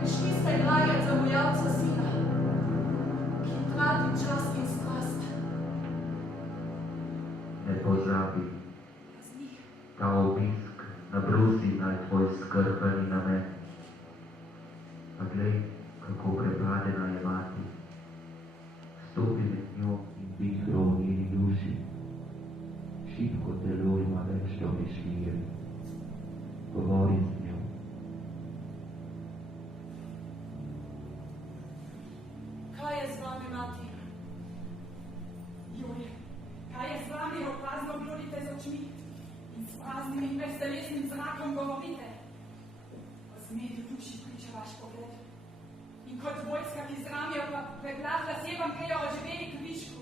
Prišli ste dragec za bojalca sina, ki trati čas in strast. Ne pozabi, ta obisk nabrusi naj tvoj skrbeni namen. A glej, kako prepadena je mati. Stopi med njo in vihro v njeni duši. Šibko telo ima več domišljije. Govori z njo. Kaj je z vami, mati? Joj, kaj je z vami, opazno glodite z očmi in s praznim in breztelesnim zrakom govorite? O zmedi duši priča vaš pogled. In kot vojska, ki z ramijo pa pregladla sebam pejo o živeli kvišku.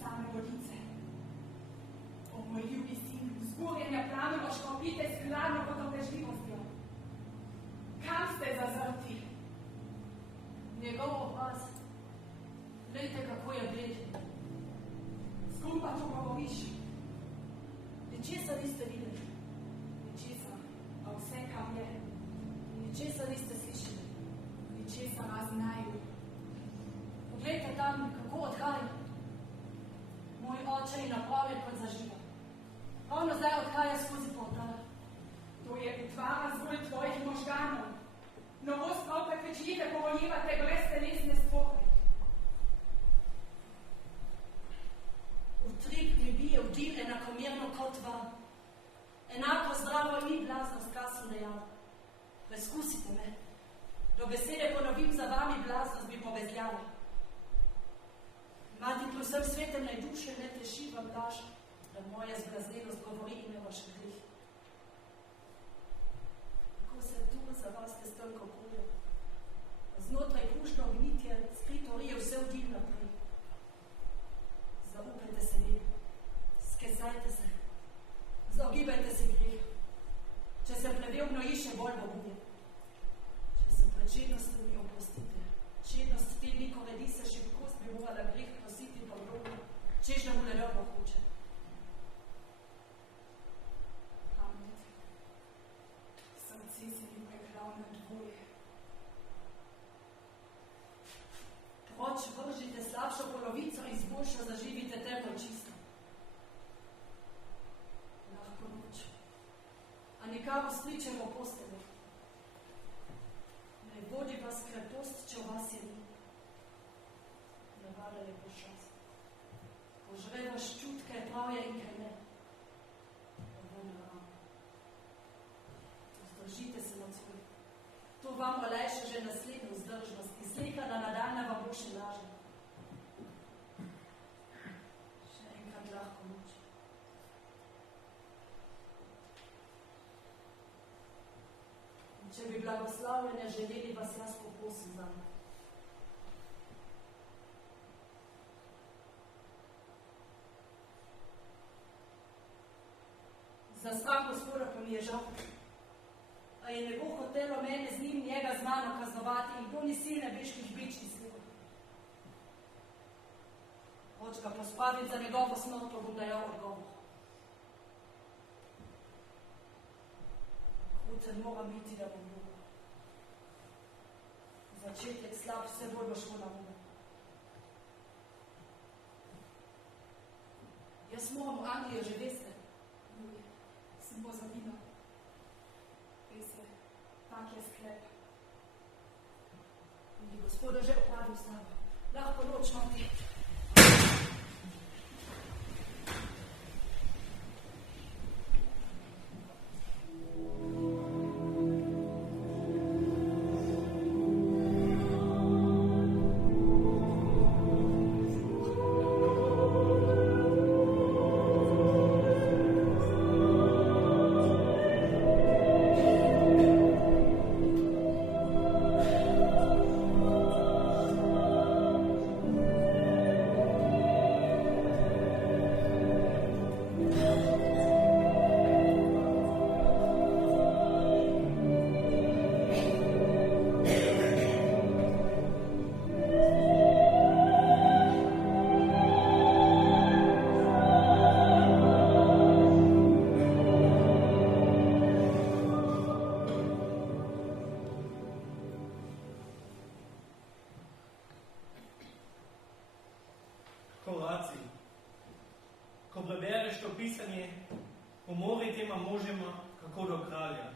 Same vodice. O moj ljubi sin, vzburjenja plameno škropite s hladno potrpežljivostjo. Kam ste zazrti? Njegov obraz. Glejte, kako je bled. S kom pa to govoriš? Ničesar niste videli. Ničesar, a vse, kam je. Ničesar niste slišali. Ničesar razen naju. Poglejte tam, kako odhaja. Moj oče je napravljen kot zaživa. Ravno zdaj odhaja skozi portal. To je utvara zgolj tvojih možganov. Novost prav prepričljive povoljivate brez telesne spore. Utrip mi bije v dil enakomerno kot vam. Enako zdravo in ni blaznost, kar sem dejal. Preskusite me. Do besede ponovim za vami, blaznost bi povezljala. Mati pri vsem svetem naj duše ne teši vam laž, da moja zblaznenost govori ime vaš grih. Kako se tu za vas testenko kulja, znotraj krušno ognitje skrito rije vse v dil naprej. Zaupajte se vi, skezajte se, zaogibajte se grih. Če se plevel gnoji, še bolj boguje. Če se pred čednostjo mi oprostite, čednost te dni, ko redi se šibkost, bi morala greh prositi pa vlogo, čež da mu le dobro hoče. Hamlet, srce se mi preklal na dvoje. Proč vržite slabšo polovico in zboljšo zaživite temno čisto. Lahko noč, a nikako stričemo postelje. Ne vodi vas krepost, če vas je ni. Navada je pošast. Požre vas čut, kaj pravje in kaj ne. Povem vam. Vzdržite se nocoj. To vam olajša že naslednjo vzdržnost in slika na nadaljna vam bo še lažja. Še enkrat lahko noč. In če bi blagoslavljene želeli, vas jaz poprosim za me. Za strah Gospoda pa mi je žal. A je nebo hotelo mene z njim, njega z mano kaznovati in to ni silne beških bičnih slov. Hoč ga pospaviti za njegovo smrt, to bom dajal odgovor. Kruten moram biti, da bom ljubil. Začetek slab, vse bolj bo šlo na mene. Jaz moram v Anglijo že veste. Ljubi, sem pozabila. Res je, tak je sklep. In bi Gospoda že opravil s nami. Lahko noč, mati. bereš to pisanje, pomori tema možema, kako do kralja.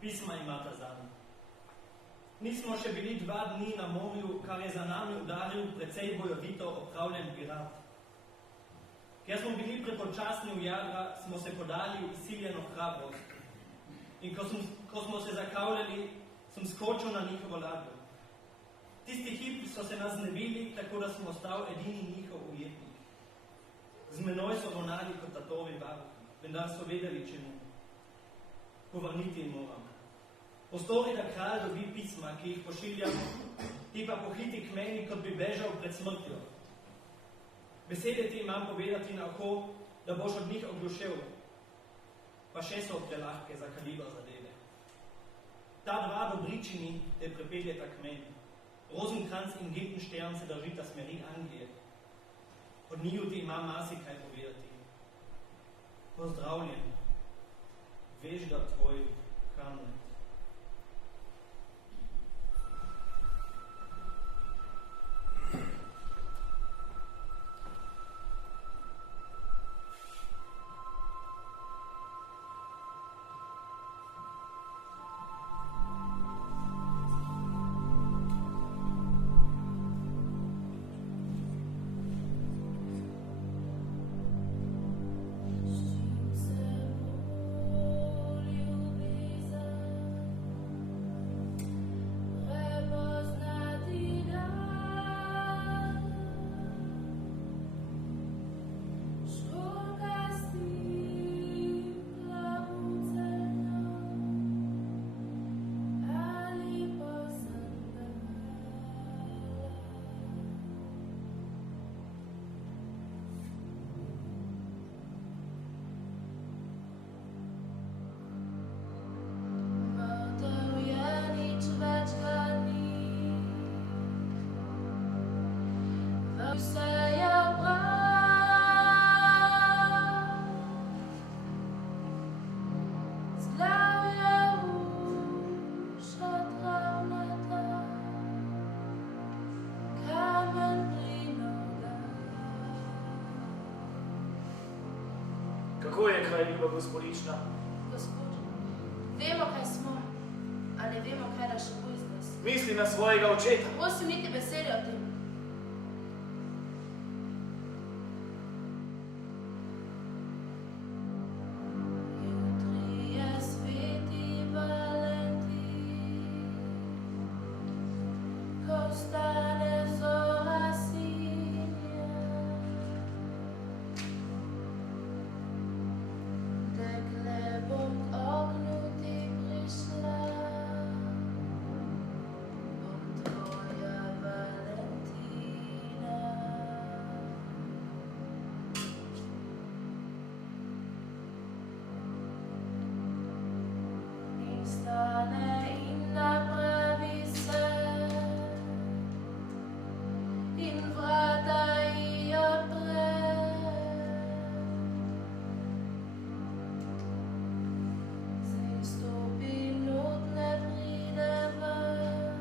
Pisma imata zame. Nismo še bili 2 dni na morju, kar je za nami udaril precej bojovito opravljen pirat. Ker smo bili prepočasni v jadra, smo se podali v izsiljeno hrabrost. In ko smo se zakavljali, sem skočil na njihovo ladjo. Tisti hip so se nas znebili, tako da smo ostal edini njihov ujetnik. Z menoj so ravnali kot tatovi varuhi, vendar so vedeli, čemu. Povrniti jim moram. Postori, da kralj dobi pisma, ki jih pošiljamo, ti pa pohiti k meni, kot bi bežal pred smrtjo. Besede ti imam povedati na oko, da boš od njih oglušel, pa še so prelahke za kaliber zadeve. Ta 2 dobričini te prepeljeta k meni. Rosenkranz in Guildenstern se držita smeri Anglije. Od njiju ti imam marsikaj povedati. Pozdravljen, veš da tvoj Hamlet. Kako je kraj ljuba gospodična? Gospod, vemo, kaj smo, a ne vemo, kaj da še bo iz nas. Misli na svojega očeta. Prosim, niti besede o tem. Jutri je sveti Valentin, ko stane zora sinja. Dekle bom k oknu ti prišla, bom tvoja Valentina. In stane in napravi se, in vrata ji odpre. Zdaj stopi nutne pride ven,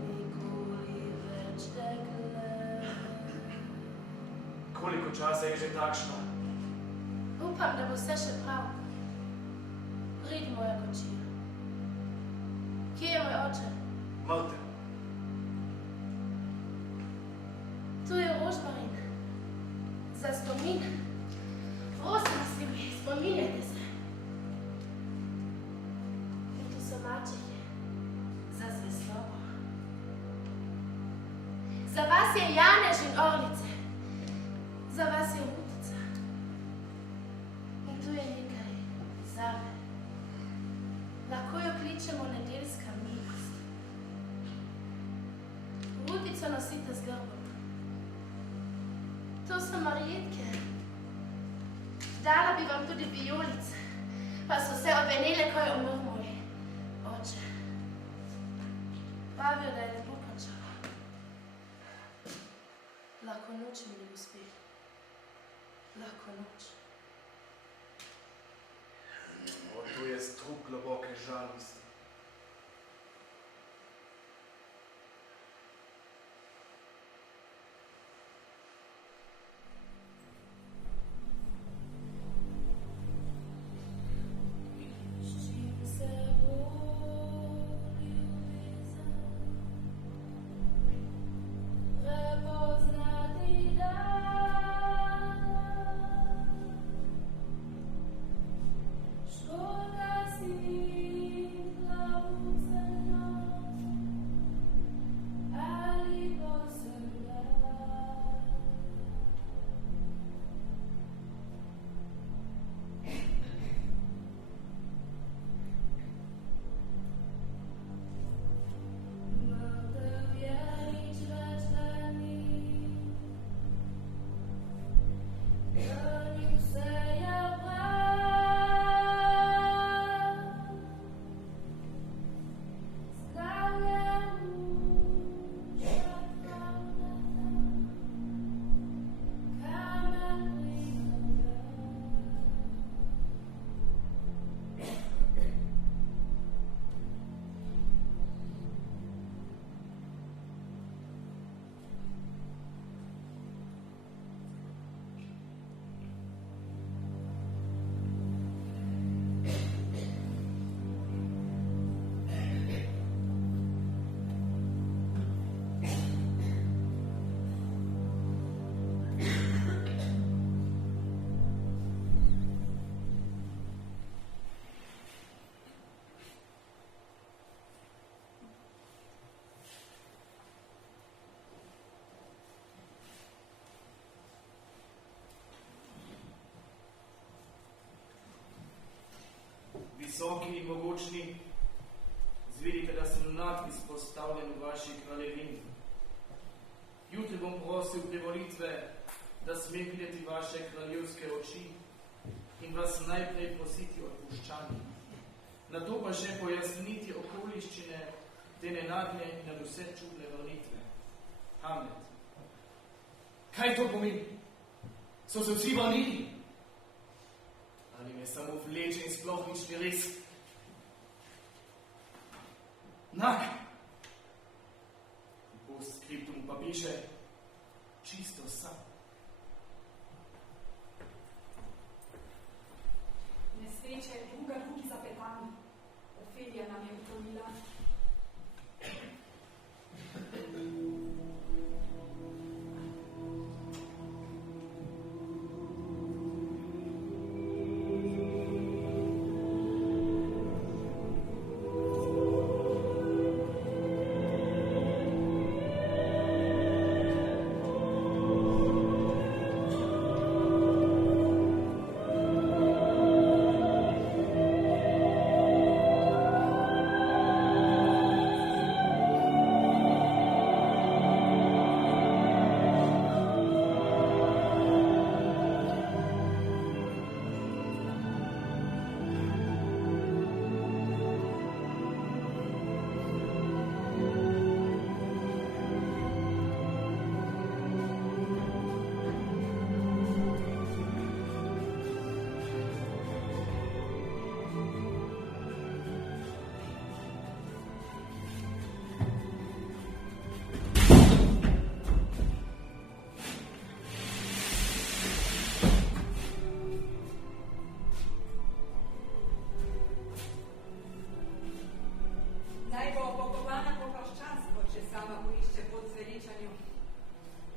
nikoli več dekle. Koliko časa je že takšna? Upam, da bo vse še prav. Pridi, moja kočija. Kje je moj oče? Mrtev. Tu je rožmarin. Za spomin. Prosim vas, ljubi, spominjajte se. In tu so mačehe. Za zvestobo. Za vas je janež in orlice. Za vas je rutica. In tu je nekaj zame. Lahko jo kličemo nedeljska milost. Rutico nosite z grbom. To so marjetke. Dala bi vam tudi vijolice, pa so se ovenele, ko je umrl moj oče. Pravijo, da je lepo končal. Lahko noč, mili gospe. Lahko noč. Tu je strup globoke žalosti. visoki in mogočni, zvedite, da sem nadpis postavljen v vaši kraljevini. Jutri bom prosil privolitve, da smem videti vaše kraljevske oči in vas najprej prositi odpuščanje. Nato pa še pojasniti okoliščine te nenagle in nad vse čudne vrnitve. Hamlet. Kaj to pomeni? So se vsi vrnili? Ali me samo vleče in sploh nič ni res? Nak. Postscriptum pa piše čisto sam. Nesreče druga drugi zapetani. Ofelija nam je utonila.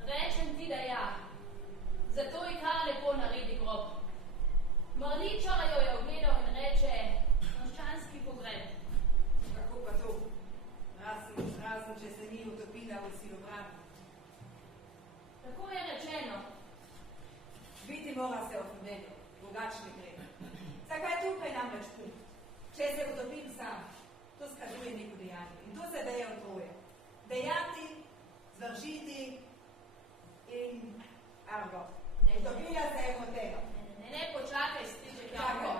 Rečem ti, da ja. Zato je kar lepo naredi grob. Mrličara jo je ogledal in reče, krščanski pogreb. Kako pa to? Razen, če se ni utopila v silovratni. Tako je rečeno. Biti mora se ofendeljo, drugačni gre. Zakaj tukaj namreč punkt? Če se utopim sam, to skazuje neko dejanje. In to se deje v troje. Dejati, zvržiti in argo. Utopila se je hotela. Ne, počakaj, striček Janko.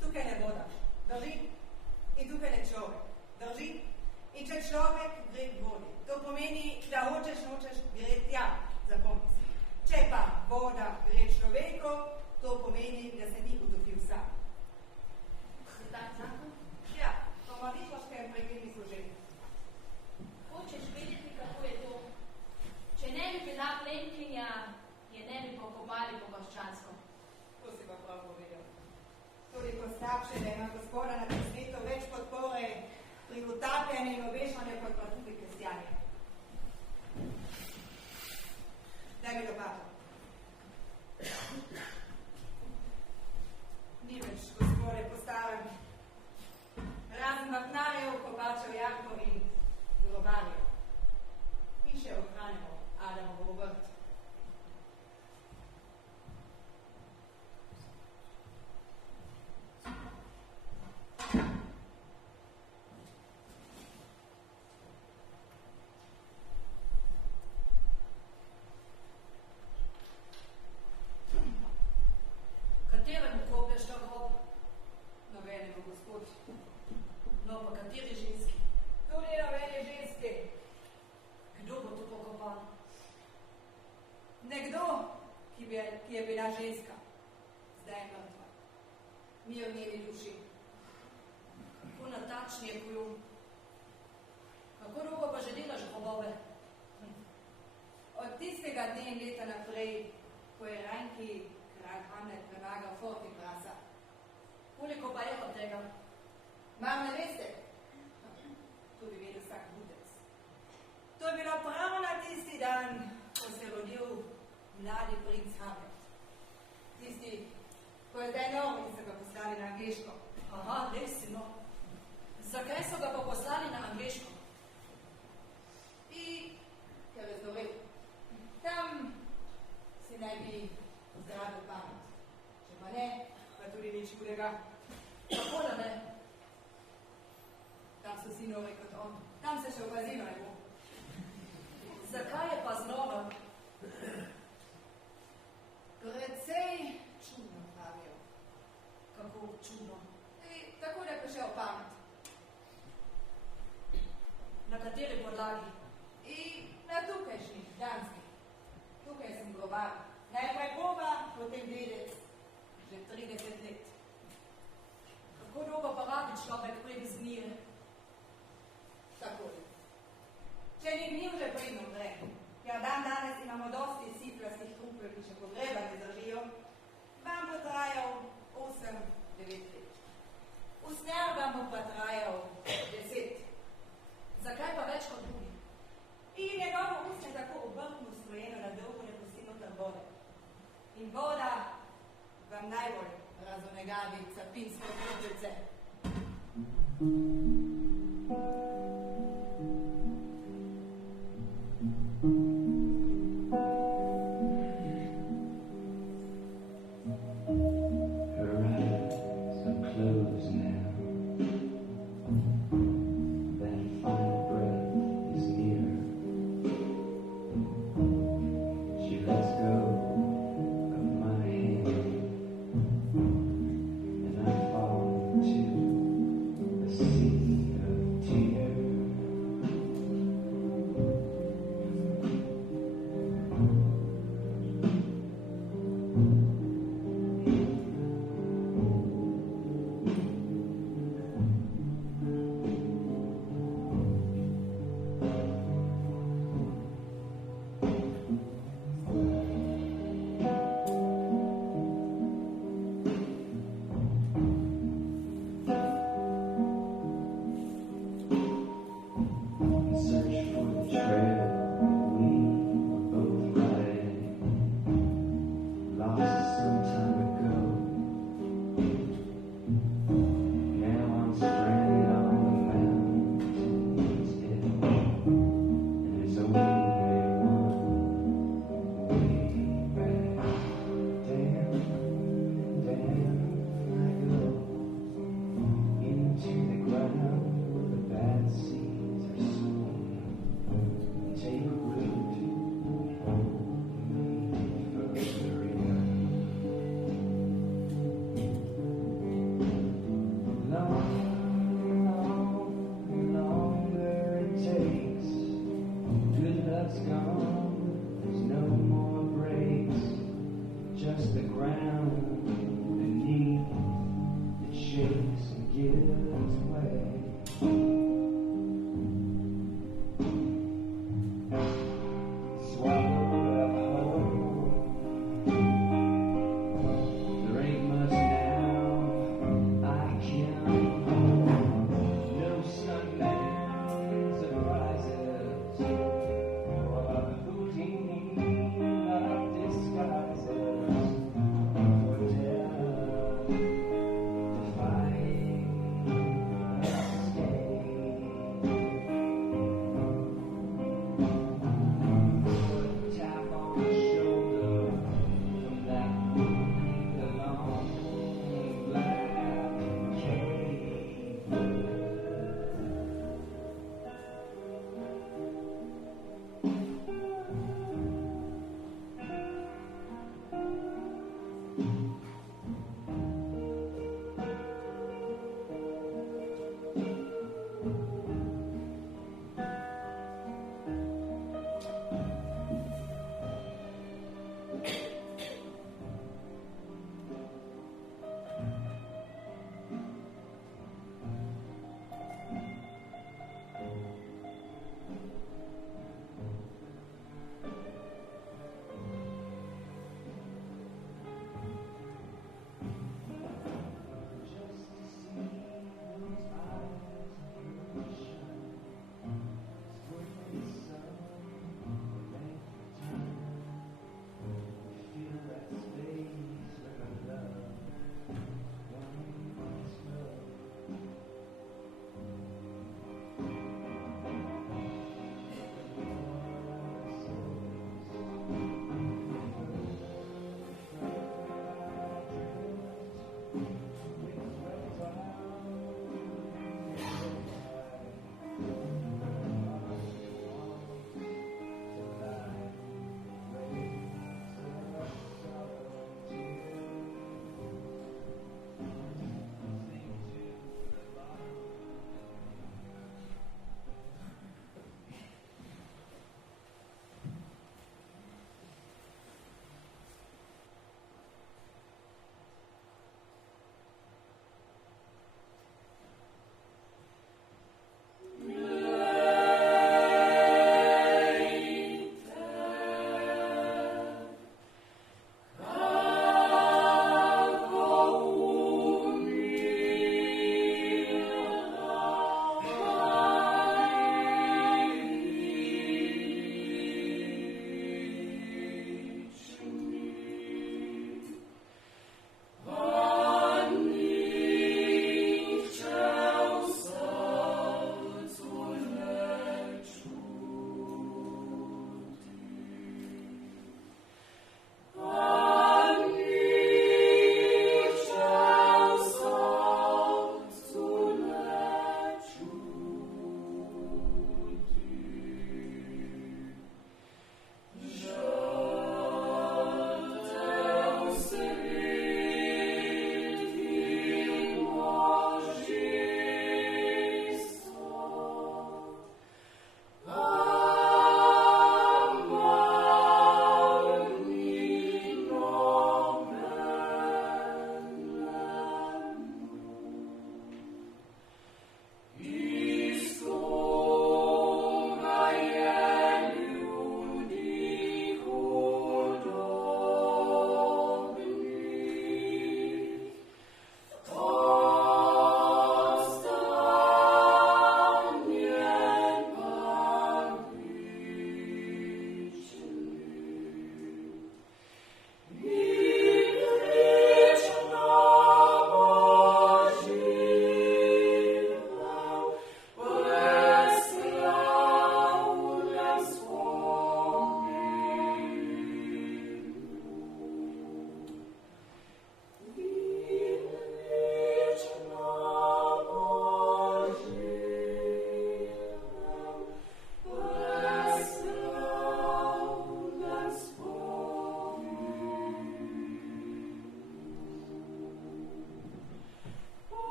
Tukaj ne voda. Drži? In tukaj ne človek. Drži? In če človek gre k vodi, to pomeni, da nočeš gre tja, zapomni si. Če pa voda gre človeku, to pomeni, da se ni utopil sam. Je tak zakon? Ja, to mališkoškem pregledni služeni. Hočeš vedeti, kako je to? Če ne bi bila plemkinja, je ne bi pokopali po krščansko. To si pa prav povedal. Toliko slabše, da ima gospoda na tem svetu več podpore pri utapljanju in obešanju kot pa tudi kristjanje. Daj mi lopato. Ni več gospode postavljen. Razen vrtnarjev, kopačev jarkov in grobarjev. In še ohranimo Adamovo vrt. Kateremu koplješ ta grob? Nobenemu, gospod. No, pa kateri ženski? Tudi nobene ženske. Kdo bo to pokopal? Nekdo, ki je bila ženska, zdaj je mrtva. Mir njeni duši. Kako natačnije kujum? Kako dolgo pa že delaš grobove? Od tistega dne in leta naprej, ko je Rajnki kralj Hamlet premagal Fortinbrasa. Koliko pa je od tega? Mar ne veste? To bi vedel vsak budec. To je bilo prav na tisti dan, ko se je rodil mladi princ Hamlet. Tisti, ko je zdaj nov in so ga poslali na angleško. Aha, res si, no. Zakaj so ga pa poslali na angleško? Ker je zdorel. Tam si naj bi zdravil pamet. Če pa ne, pa nič hudega. Kako da ne? Tam so si nove kot on. Tam se še opazilo ne bo. Zakaj je pa znova? Precej čudno pravijo. Kako čudno. Tako da je prišel pamet. Na kateri podlagi? Na tukajšnji, danski. Tukaj sem grobar. Najprej groba, potem dedec. Že 30 let. Kako dolgo pa rabi človek prek zmire? Tako je. Če ni gnil, že pridno umre. Ja, danes imamo dosti siflastih trupel, ki še pogreba ne zdržijo. Vam bo trajal 8-9 let. Usnjar vam bo pa trajal 10. Zakaj pa več kot drugi? In njegovo usnje tako obrtno strojeno, da dolgo ne pustimo tam vode. In voda vam najbolj razonegavi capinske trupelce.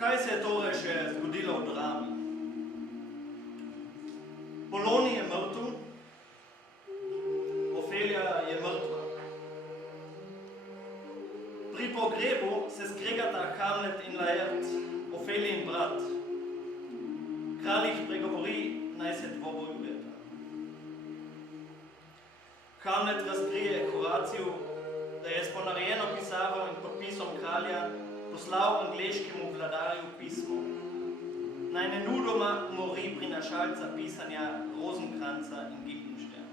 Kaj se je torej še zgodilo v drami? Polonij je mrtev, Ofelija je mrtva. Pri pogrebu se skregata Hamlet in Laert, Ofelijin brat. Kralj jih pregovori, naj se dvobojujeta. Hamlet razkrije Horaciju, da je s ponarejeno pisavo in podpisom kralja poslal angleškemu vladarju pismo. Naj nenudoma umori prinašalca pisanja Rosenkranza in Guildenstern.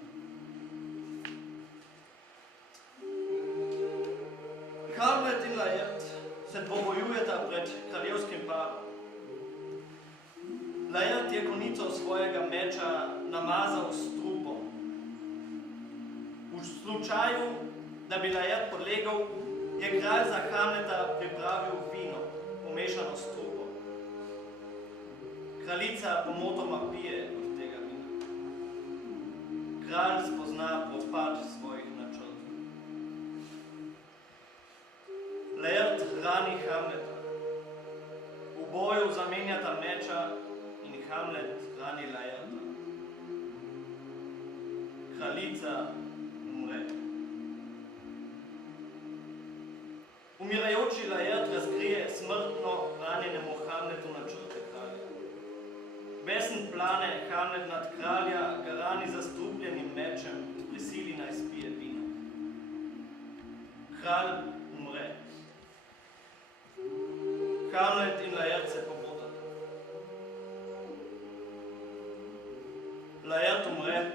Hamlet in Laert se dvobojujeta pred kraljevskim parom. Laert je konico svojega meča namazal s trupom. V slučaju, da bi Laert podlegel, je kralj za Hamleta pripravil vino, pomešano s trupom. Kraljica pomotoma pije od tega vina. Kralj spozna propad svojih načrtov. Laert rani Hamleta. V boju zamenjata meča in Hamlet rani Laerta. Kraljica umre. Umirajoči Laert razkrije smrtno ranjenemu Hamletu načrte kralja. Besen plane Hamlet nad kralja ga rani zastrupljenim mečem in prisili naj spije vino. Kralj umre. Hamlet in Laert se pobotata. Laert umre.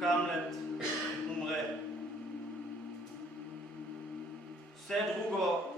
Hamlet umre. Vse drugo